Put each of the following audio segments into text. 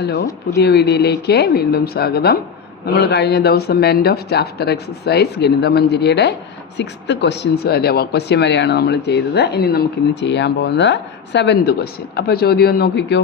Hello, പുതിയ വീഡിയോയിലേക്ക് വീണ്ടും സ്വാഗതം. നമ്മൾ കഴിഞ്ഞ ദിവസം എൻഡ് ഓഫ് ചാപ്റ്റർ എക്സസൈസ് ഗണിതമഞ്ജരിയുടെ 6th ക്വസ്റ്റ്യൻ വരെയാണ് നമ്മൾ ചെയ്തത്. ഇനി നമുക്കിന്ന് ചെയ്യാൻ പോകുന്നത് 7th ക്വസ്റ്റ്യൻ. അപ്പോൾ ചോദ്യം ഒന്ന് നോക്കിക്കോ.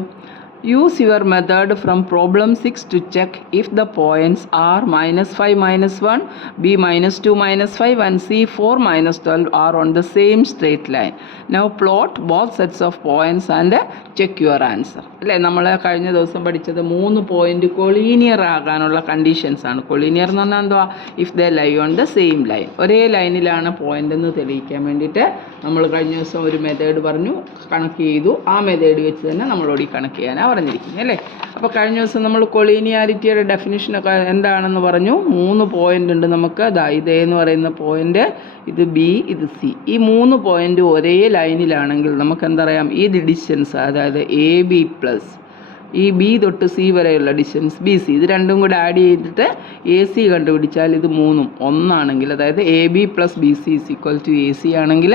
Use your method from problem 6 to check if the points R -5 -1, B -2 -5 and C 4 -12 are on the same straight line. Now plot both sets of points and check your answer. അല്ലേ, നമ്മൾ കഴിഞ്ഞ ദിവസം പഠിച്ചത് 3 point collinear ആകാനുള്ള conditions ആണ്. Collinear എന്ന് പറഞ്ഞാൽ എന്തുവാ? If the lie on the same line, ഒരേ ലൈനിലാണ് പോയിന്റ് എന്ന് തെളിയിക്കാൻ വേണ്ടിയിട്ട് നമ്മൾ കഴിഞ്ഞ ദിവസം ഒരു മെത്തേഡ് പറഞ്ഞു, കണക്ക് ചെയ്തു. ആ മെത്തേഡ് വെച്ച് തന്നെ നമ്മളോട് ഈ കണക്ക് ചെയ്യാനാണ് പറഞ്ഞിരിക്കുന്നത് അല്ലേ. അപ്പോൾ കഴിഞ്ഞ ദിവസം നമ്മൾ കൊളീനിയാരിറ്റിയുടെ ഡെഫിനിഷനൊക്കെ എന്താണെന്ന് പറഞ്ഞു. 3 പോയിന്റ് ഉണ്ട് നമുക്ക്. ഇത് എ എന്ന് പറയുന്ന പോയിന്റ്, ഇത് ബി, ഇത് സി. ഈ 3 പോയിന്റ് ഒരേ ലൈനിലാണെങ്കിൽ നമുക്ക് എന്തറിയാം? ഈ ഡിസ്റ്റൻസ്, അതായത് എ ബി പ്ലസ് ഈ ബി തൊട്ട് സി വരെയുള്ള ഡിസ്റ്റൻസ് ബി സി, ഇത് രണ്ടും കൂടെ ആഡ് ചെയ്തിട്ട് എ സി കണ്ടുപിടിച്ചാൽ ഇത് 3ഉം ഒന്നാണെങ്കിൽ, അതായത് A B plus B C is equal to A C ആണെങ്കിൽ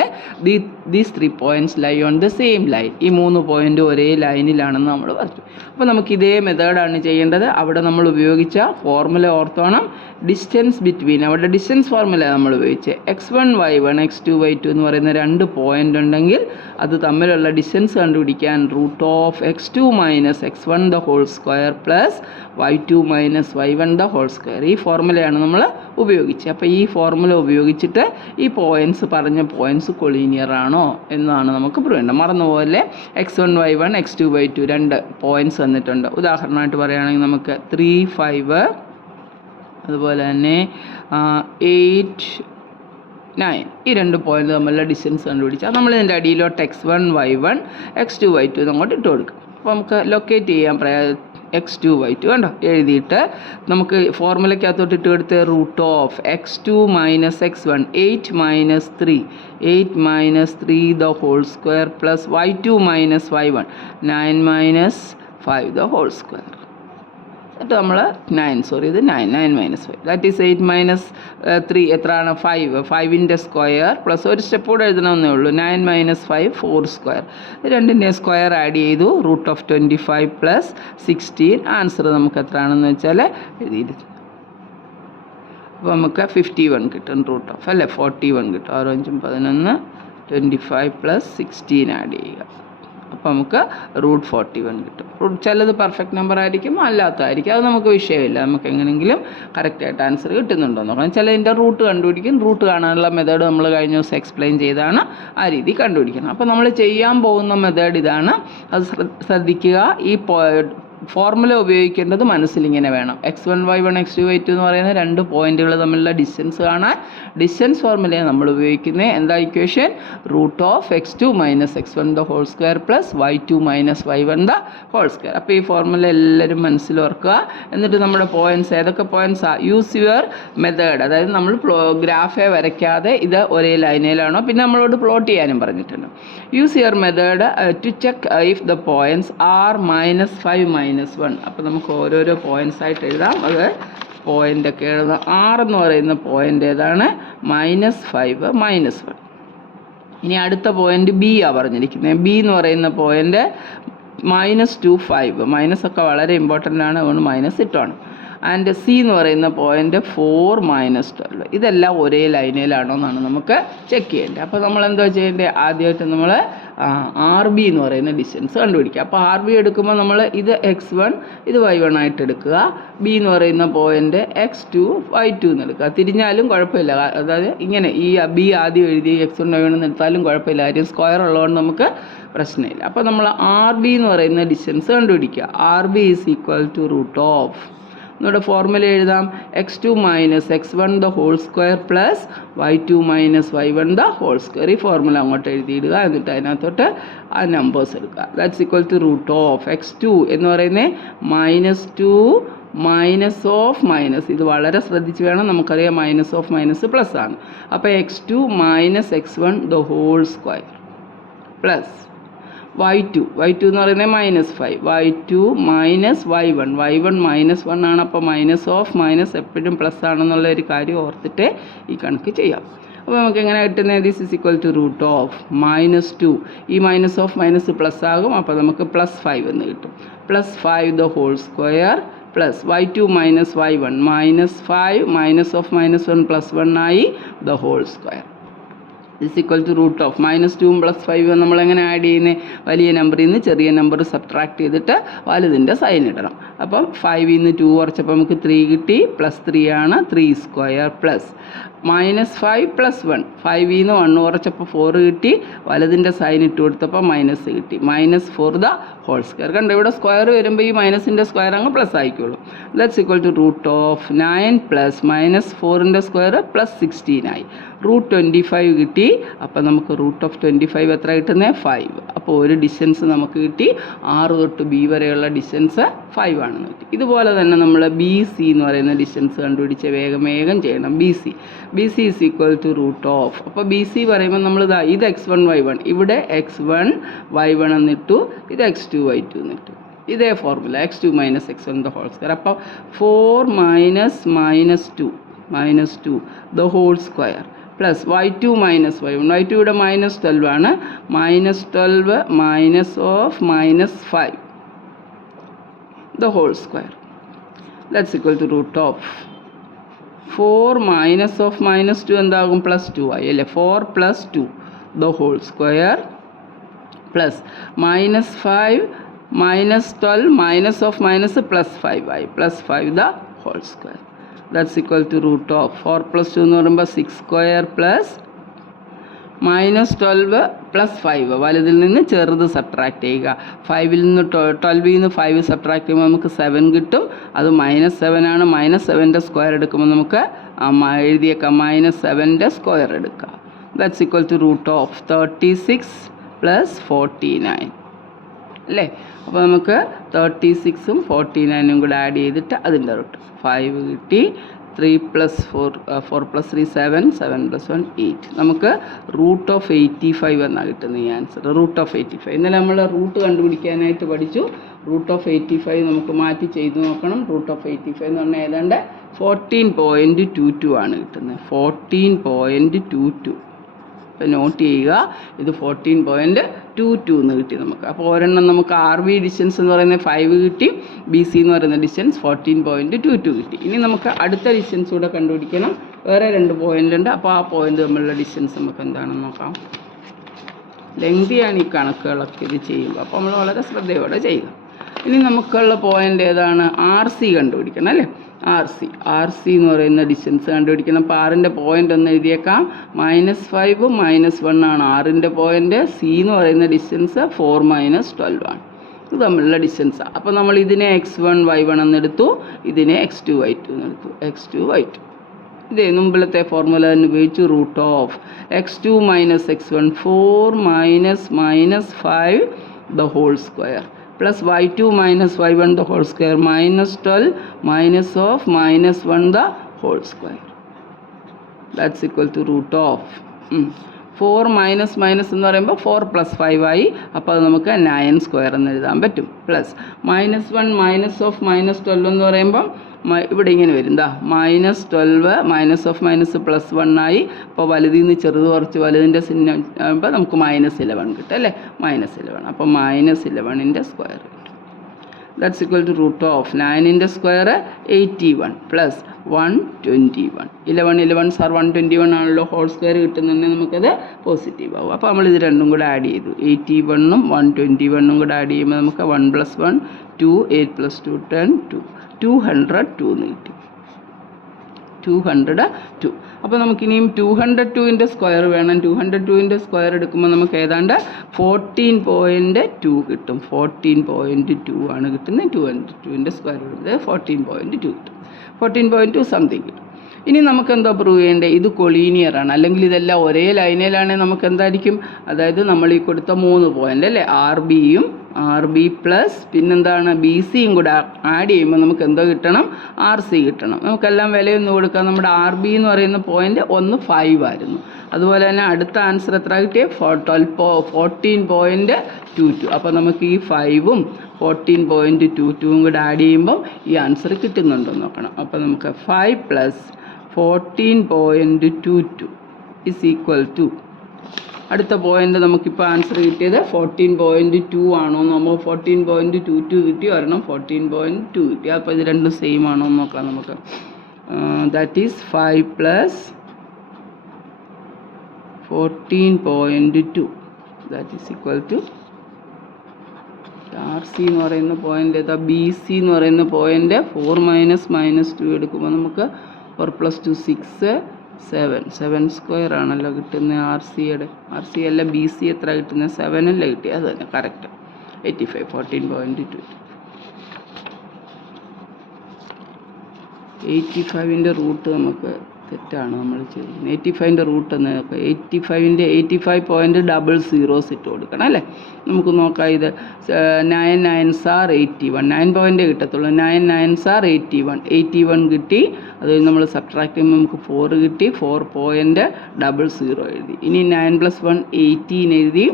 these 3 points lie on the same line. ഈ 3 പോയിന്റ് ഒരേ ലൈനിലാണെന്ന് നമ്മൾ പറഞ്ഞു. അപ്പോൾ നമുക്ക് ഇതേ മെത്തേഡാണ് ചെയ്യേണ്ടത്. അവിടെ നമ്മൾ ഉപയോഗിച്ച ഫോർമുല ഓർത്തോണം. ഡിസ്റ്റൻസ് ബിറ്റ്വീൻ, അവിടെ ഡിസ്റ്റൻസ് ഫോർമുല നമ്മൾ ഉപയോഗിച്ച് x1 y1 x2 y2 എന്ന് പറയുന്ന 2 പോയിന്റ് ഉണ്ടെങ്കിൽ അത് തമ്മിലുള്ള ഡിസ്റ്റൻസ് കണ്ടുപിടിക്കാൻ √(x2 - x1) the whole square plus y2 - y1 the whole square, ഈ ഫോർമുലയാണ് നമ്മൾ ഉപയോഗിച്ചത്. അപ്പോൾ ഈ ഫോർമുല ഉപയോഗിച്ചിട്ട് ഈ പോയിന്റ്സ്, പറഞ്ഞ പോയിന്റ്സ് കൊളീനിയർ ആണോ എന്നാണ് നമുക്ക് പ്രൂവ് ചെയ്യേണ്ടത്. മറന്നുപോലെ x1 y1 x2 y2 2 points തന്നിട്ടുണ്ട്. ഉദാഹരണമായിട്ട് പറയുകയാണെങ്കിൽ നമുക്ക് 3 5, അതുപോലെ തന്നെ 8 9, ഈ 2 പോയിന്റ് തമ്മിലുള്ള ഡിസ്റ്റൻസ് കണ്ടുപിടിച്ചാൽ നമ്മൾ ഇതിൻ്റെ അടിയിലോട്ട് x1 y1 x2 y2 അങ്ങോട്ട് ഇട്ട് കൊടുക്കും. അപ്പോൾ നമുക്ക് ലൊക്കേറ്റ് ചെയ്യാൻ x2 y2 കണ്ടോ എഴുതിയിട്ട് നമുക്ക് ഫോർമുലയ്ക്കകത്തോട്ട് ഇട്ട് കൊടുത്ത് √(x2 - x1) 8 - 3 the whole square plus y2 - y1 9 - 5 the whole square. എന്നിട്ട് നമ്മൾ ഇത് 9 - 5 ദാറ്റ് ഈസ് 8 - 3 എത്രയാണ്? 5. 5ൻ്റെ സ്ക്വയർ പ്ലസ് ഒരു സ്റ്റെപ്പ് കൂടെ എഴുതണമെന്നേ ഉള്ളൂ. 9 - 5 4 സ്ക്വയർ. രണ്ടിൻ്റെ സ്ക്വയർ ആഡ് ചെയ്തു. √25 + 16. ആൻസർ നമുക്ക് എത്രയാണെന്ന് വെച്ചാൽ എഴുതിയിരുന്നു. അപ്പോൾ നമുക്ക് 51 കിട്ടും. അല്ലേ 41 കിട്ടും. 6 5 11 25 + 16 ആഡ് ചെയ്യുക. അപ്പോൾ നമുക്ക് √41 കിട്ടും. ചിലത് പെർഫെക്റ്റ് നമ്പർ ആയിരിക്കും, അല്ലാത്തതായിരിക്കും. അത് നമുക്ക് വിഷയമില്ല. നമുക്ക് എങ്ങനെയെങ്കിലും കറക്റ്റായിട്ട് ആൻസർ കിട്ടുന്നുണ്ടോ എന്ന് നോക്കണം. ചിലതിൻ്റെ റൂട്ട് കണ്ടുപിടിക്കും. റൂട്ട് കാണാനുള്ള മെത്തേഡ് നമ്മൾ കഴിഞ്ഞ ദിവസം എക്സ്പ്ലെയിൻ ചെയ്താണ്. ആ രീതി കണ്ടുപിടിക്കണം. അപ്പോൾ നമ്മൾ ചെയ്യാൻ പോകുന്ന മെത്തേഡ് ഇതാണ്. അത് ശ്രദ്ധിക്കുക. ഈ ഫോർമുല ഉപയോഗിക്കേണ്ടത് മനസ്സിലിങ്ങനെ വേണം. x1 y1 x2 y2 എന്ന് പറയുന്ന 2 പോയിന്റുകൾ തമ്മിലുള്ള ഡിസ്റ്റൻസ് കാണാൻ ഡിസ്റ്റൻസ് ഫോർമുലയാണ് നമ്മൾ ഉപയോഗിക്കുന്നത്. എന്താ equation? √(x2 - x1) the whole square plus y2 - y1 the whole square. അപ്പോൾ ഈ ഫോർമുല എല്ലാവരും മനസ്സിലോർക്കുക. എന്നിട്ട് നമ്മുടെ പോയിന്റ്സ് ഏതൊക്കെ പോയിന്റ്സാണ്? യൂസ് യുവർ മെത്തേഡ്, അതായത് നമ്മൾ ഗ്രാഫേ വരയ്ക്കാതെ ഇത് ഒരേ ലൈനിലാണോ, പിന്നെ നമ്മളോട് പ്ലോട്ട് ചെയ്യാനും പറഞ്ഞിട്ടുണ്ട്. Use your method to check if the points are -5 -1. അപ്പോൾ നമുക്ക് ഓരോരോ പോയിന്റ്സ് ആയിട്ട് എഴുതാം. അത് പോയിൻ്റൊക്കെ എഴുതാം. R എന്ന് പറയുന്ന പോയിൻ്റ് ഏതാണ്? -5 -1. ഇനി അടുത്ത പോയിൻ്റ് B ആണ് പറഞ്ഞിരിക്കുന്നത്. B എന്ന് പറയുന്ന പോയിൻ്റ് -2 5. മൈനസൊക്കെ വളരെ ഇമ്പോർട്ടൻ്റ് ആണ്, അതുകൊണ്ട് മൈനസ് ഇട്ടാണ്. ആൻഡ് C എന്ന് പറയുന്ന പോയിൻ്റ് 4 -12. ഇതെല്ലാം ഒരേ ലൈനിലാണോ എന്നാണ് നമുക്ക് ചെക്ക് ചെയ്യേണ്ടത്. അപ്പോൾ നമ്മൾ എന്താ ചെയ്യേണ്ടത്? ആദ്യമായിട്ട് നമ്മൾ RB എന്ന് പറയുന്ന ഡിസ്റ്റൻസ് കണ്ടുപിടിക്കുക. അപ്പോൾ RB എടുക്കുമ്പോൾ നമ്മൾ ഇത് x1 ഇത് y1 ആയിട്ട് എടുക്കുക. B എന്ന് പറയുന്ന പോയിൻ്റ് x2 y2 എന്ന് എടുക്കുക. തിരിഞ്ഞാലും കുഴപ്പമില്ല, അതായത് ഇങ്ങനെ ഈ B ആദ്യം എഴുതി x1 y1 എന്ന് എടുത്താലും കുഴപ്പമില്ല. കാര്യം സ്ക്വയർ ഉള്ളതുകൊണ്ട് നമുക്ക് പ്രശ്നമില്ല. അപ്പോൾ നമ്മൾ RB എന്ന് പറയുന്ന ഡിസ്റ്റൻസ് കണ്ടുപിടിക്കുക. RB ഈസ് ഈക്വൽ ടു നമ്മുടെ ഫോർമുല എഴുതാം. x2 - x1 the whole square plus y2 - y1 the whole square. ഈ ഫോർമുല അങ്ങോട്ട് എഴുതിയിടുക. എന്നിട്ട് അതിനകത്തോട്ട് ആ നമ്പേഴ്സ് എടുക്കുക. ദാറ്റ്സ് ഈക്വൽ ടു √(x2) എന്ന് പറയുന്നത് -2 - ഇത് വളരെ ശ്രദ്ധിച്ച് വേണം. നമുക്കറിയാം -(- ആണ്. അപ്പോൾ x2 - x1 the whole square plus y2 എന്ന് പറയുന്നത് -5, y2 - y1 -1 ആണ്. അപ്പോൾ -(- എപ്പോഴും പ്ലസ് ആണെന്നുള്ള ഒരു കാര്യം ഓർത്തിട്ട് ഈ കണക്ക് ചെയ്യാം. അപ്പോൾ നമുക്ക് എങ്ങനെ കിട്ടുന്നത്? This is equal to root of -2. ഈ മൈനസ് ഓഫ് മൈനസ് പ്ലസ് ആകും. അപ്പോൾ നമുക്ക് +5 എന്ന് കിട്ടും. +5 the whole square plus y2 minus y1 -5 minus of -1 +1 ആയി the whole square is equal to root of -2 +5 നമ്മളെങ്ങനെ ആഡ് ചെയ്യുന്നത്? വലിയ നമ്പറിൽ നിന്ന് ചെറിയ നമ്പർ സബ്ട്രാക്ട് ചെയ്തിട്ട് വലുതിൻ്റെ സൈൻ ഇടണം. അപ്പം 5ൽ നിന്ന് 2 കുറച്ചപ്പോൾ നമുക്ക് 3 കിട്ടി. +3 ആണ്. 3² പ്ലസ് -5 +1 5ൽ നിന്ന് 1 കുറച്ചപ്പോൾ 4 കിട്ടി. വലുതിൻ്റെ സൈൻ ഇട്ട് കൊടുത്തപ്പോൾ മൈനസ് കിട്ടി. -4 ദ ഹോൾ സ്ക്വയർ. കണ്ടോ, ഇവിടെ സ്ക്വയർ വരുമ്പോൾ ഈ മൈനസിൻ്റെ സ്ക്വയർ അങ്ങ് പ്ലസ് ആയിക്കോളൂ. That's equal to root of 9 plus -4ൻ്റെ സ്ക്വയർ +16 ആയി. √25 കിട്ടി. അപ്പോൾ നമുക്ക് റൂട്ട് ഓഫ് 25 എത്ര കിട്ടുന്നത്? 5. അപ്പോൾ ഒരു ഡിസ്റ്റൻസ് നമുക്ക് കിട്ടി. 6 തൊട്ട് B വരെയുള്ള ഡിസ്റ്റൻസ് 5 ആണെന്ന് കിട്ടി. ഇതുപോലെ തന്നെ നമ്മൾ BC എന്ന് പറയുന്ന ഡിസ്റ്റൻസ് കണ്ടുപിടിച്ച് വേഗം ചെയ്യണം. BC is equal to root of. അപ്പോൾ BC പറയുമ്പോൾ നമ്മൾ ഇത് x1 y1, ഇവിടെ x1 y1 എന്നിട്ടു, ഇത് x2 y2 എന്നിട്ടു. ഇതേ formula x2 minus x1 the whole square. അപ്പോൾ 4 -2 the whole square plus y2 minus y1. y2 ഇവിടെ -12 ആണ്. -12 minus of -5 the whole square. That's equal to root of 4 minus of -2 എന്താകും? +2 ആയി അല്ലേ. 4 + 2 the whole square plus -5 -12 minus of minus +5 ആയി. +5 the whole square. That's equal to root of 4 + 2 എന്ന് പറയുമ്പോൾ 6² plus -12 + 5 വലുതിൽ നിന്ന് ചെറുത് സബ്ട്രാക്ട് ചെയ്യുക. 5ൽ നിന്ന് 12ൽ നിന്ന് 5 സബ്ട്രാക്ട് ചെയ്യുമ്പോൾ നമുക്ക് 7 കിട്ടും. അത് -7 ആണ്. -7ൻ്റെ സ്ക്വയർ എടുക്കുമ്പോൾ നമുക്ക് എഴുതിയേക്കാം -7ൻ്റെ സ്ക്വയർ എടുക്കാം. That's equal to root of 36 + 49 അല്ലേ. അപ്പോൾ നമുക്ക് 36ഉം 49ഉം കൂടെ ആഡ് ചെയ്തിട്ട് അതിൻ്റെ റൂട്ട് 5 കിട്ടി. 3 + 4 + 3 7 7 + 1 8. നമുക്ക് റൂട്ട് ഓഫ് 85 എന്നാണ് കിട്ടുന്നത് ഈ ആൻസർ. Root of 85. ഇന്നലെ നമ്മൾ റൂട്ട് കണ്ടുപിടിക്കാനായിട്ട് പഠിച്ചു. റൂട്ട് ഓഫ് 85 നമുക്ക് മാറ്റി ചെയ്ത് നോക്കണം. റൂട്ട് ഓഫ് 85 എന്ന് പറഞ്ഞാൽ ഏതാണ്ട് 14.22 ആണ് കിട്ടുന്നത്. 14.22. അപ്പോൾ നോട്ട് ചെയ്യുക, ഇത് 14.22 എന്ന് കിട്ടി നമുക്ക്. അപ്പോൾ ഒരെണ്ണം നമുക്ക് RB ഡിസ്റ്റൻസ് എന്ന് പറയുന്നത് 5 കിട്ടി. BC എന്ന് പറയുന്ന ഡിസ്റ്റൻസ് 14.22 കിട്ടി. ഇനി നമുക്ക് അടുത്ത ഡിസ്റ്റൻസ് കൂടെ കണ്ടുപിടിക്കണം. വേറെ 2 പോയിൻ്റ് ഉണ്ട്. അപ്പോൾ ആ പോയിൻ്റ് തമ്മിലുള്ള ഡിസ്റ്റൻസ് നമുക്ക് എന്താണെന്ന് നോക്കാം. ലെങ്തിയാണ് ഈ കണക്കുകളൊക്കെ ഇത് ചെയ്യുമ്പോൾ. അപ്പോൾ നമ്മൾ വളരെ ശ്രദ്ധയോടെ ചെയ്യുക. ഇനി നമുക്കുള്ള പോയിൻ്റ് ഏതാണ്? RC കണ്ടുപിടിക്കണം അല്ലേ. RC എന്ന് പറയുന്ന ഡിസ്റ്റൻസ് കണ്ടുപിടിക്കണം. അപ്പോൾ ആറിൻ്റെ പോയിൻ്റ് ഒന്ന് എഴുതിയേക്കാം. -5 -1 ആണ് ആറിൻ്റെ പോയിൻ്റ്. C എന്ന് പറയുന്ന ഡിസ്റ്റൻസ് 4 - 12 ആണ്. ഇത് തമ്മിലുള്ള ഡിസ്റ്റൻസാണ്. അപ്പോൾ നമ്മൾ ഇതിനെ x1 y1 എന്നെടുത്തു, ഇതിനെ x2 y2 എന്നെടുത്തു. x2 y2 ഇതേ മുമ്പിലത്തെ ഫോർമുല തന്നെ ഉപയോഗിച്ച് root of x2 minus x1 4 -5 the whole square plus y2 minus y1 the whole square -12 minus of -1 the whole square. That's equal to root of 4 minus എന്ന് പറയുമ്പോൾ 4 + 5 ആയി. അപ്പോൾ അത് നമുക്ക് 9² എന്ന് എഴുതാൻ പറ്റും. പ്ലസ് -1 മൈനസ് ഓഫ് -12 എന്ന് പറയുമ്പം ഇവിടെ ഇങ്ങനെ വരും. എന്താ -12 മൈനസ് ഓഫ് മൈനസ് +1 ആയി. അപ്പോൾ വലുതിൽ നിന്ന് ചെറുത് കുറച്ച് വലുതിൻ്റെ ചിഹ്നം ആകുമ്പോൾ നമുക്ക് -11 കിട്ടും അല്ലേ. -11 അപ്പോൾ -11ൻ്റെ square. That's equal to root of 9ൻ്റെ സ്ക്വയർ 81 പ്ലസ് 121. 11 സാർ 121 ആണല്ലോ. ഹോൾ സ്ക്വയർ കിട്ടുന്നുണ്ടെങ്കിൽ നമുക്കത് പോസിറ്റീവ് ആവും. അപ്പോൾ നമ്മൾ ഇത് രണ്ടും കൂടെ ആഡ് ചെയ്തു. 81ഉം 121ഉം കൂടെ ആഡ് ചെയ്യുമ്പോൾ നമുക്ക് 1 + 1 2 8 + 2 10 202 എന്ന് കിട്ടി. 202. അപ്പോൾ നമുക്കിനിയും 202ൻ്റെ സ്ക്വയർ വേണം. 202ൻ്റെ സ്ക്വയർ എടുക്കുമ്പോൾ നമുക്ക് ഏതാണ്ട് 14.2 കിട്ടും. 14.2 ആണ് കിട്ടുന്നത്. 202ൻ്റെ സ്ക്വയർ എടുത്ത് 14.2 കിട്ടും. 14.2 സംതിങ് കിട്ടും. ഇനി നമുക്ക് എന്താ പ്രൂവ് ചെയ്യേണ്ടത്? ഇത് കൊളീനിയറാണ്, അല്ലെങ്കിൽ ഇതെല്ലാം ഒരേ ലൈനിലാണെങ്കിൽ നമുക്ക് എന്തായിരിക്കും? അതായത് നമ്മൾ ഈ കൊടുത്ത 3 പോയിൻ്റ് അല്ലേ, RB പ്ലസ് പിന്നെന്താണ് BCയും കൂടെ ആഡ് ചെയ്യുമ്പോൾ നമുക്ക് എന്തോ കിട്ടണം? RC കിട്ടണം. നമുക്കെല്ലാം വിലയൊന്നും കൊടുക്കാം. നമ്മുടെ RB എന്ന് പറയുന്ന പോയിൻ്റ് 5 ആയിരുന്നു. അതുപോലെ തന്നെ അടുത്ത ആൻസർ എത്ര കിട്ടിയ? 14.22. അപ്പോൾ നമുക്ക് ഈ 5ഉം 14.22ഉം കൂടെ ആഡ് ചെയ്യുമ്പോൾ ഈ ആൻസർ കിട്ടുന്നുണ്ടോ നോക്കണം. അപ്പോൾ നമുക്ക് 5 + 14.22 ഇസ് ഈക്വൽ ടു അടുത്ത പോയിന്റ് നമുക്കിപ്പോൾ ആൻസർ കിട്ടിയത് 14.2 ആണോ നമ്മൾ 14.22 കിട്ടി, ഒരെണ്ണം 14.2 കിട്ടി. അപ്പോൾ ഇത് രണ്ടും സെയിം ആണോ എന്ന് നോക്കാം നമുക്ക്. That is 5 plus 14.2 that is equal to R C എന്ന് പറയുന്ന പോയിന്റ് ഏതാ, ബി സി എന്ന് പറയുന്ന പോയിന്റ് 4 - -2 എടുക്കുമ്പോൾ നമുക്ക് 4 + 2 6 7 സ്ക്വയർ ആണല്ലോ കിട്ടുന്നത് ആർ സി അല്ല ബി സി എത്ര കിട്ടുന്നത് 7 അല്ലേ കിട്ടിയത്, അത് തന്നെ കറക്റ്റ് 85 14.2 85ൻ്റെ റൂട്ട് നമുക്ക് തെറ്റാണ് നമ്മൾ ചെയ്യുന്നത്. 85ൻ്റെ റൂട്ട് എന്ന് നോക്കാം. 85.00 ഇട്ട് കൊടുക്കണം അല്ലേ. നമുക്ക് നോക്കാം. ഇത് 9 9s are 81 9 പോയിൻ്റ് കിട്ടത്തുള്ളൂ. 9 9s are 81 കിട്ടി. അത് നമ്മൾ സബ്ട്രാക്ട് ചെയ്യുമ്പോൾ നമുക്ക് 4 കിട്ടി. 4.00 എഴുതി. ഇനി 9 + 1 18 എഴുതി.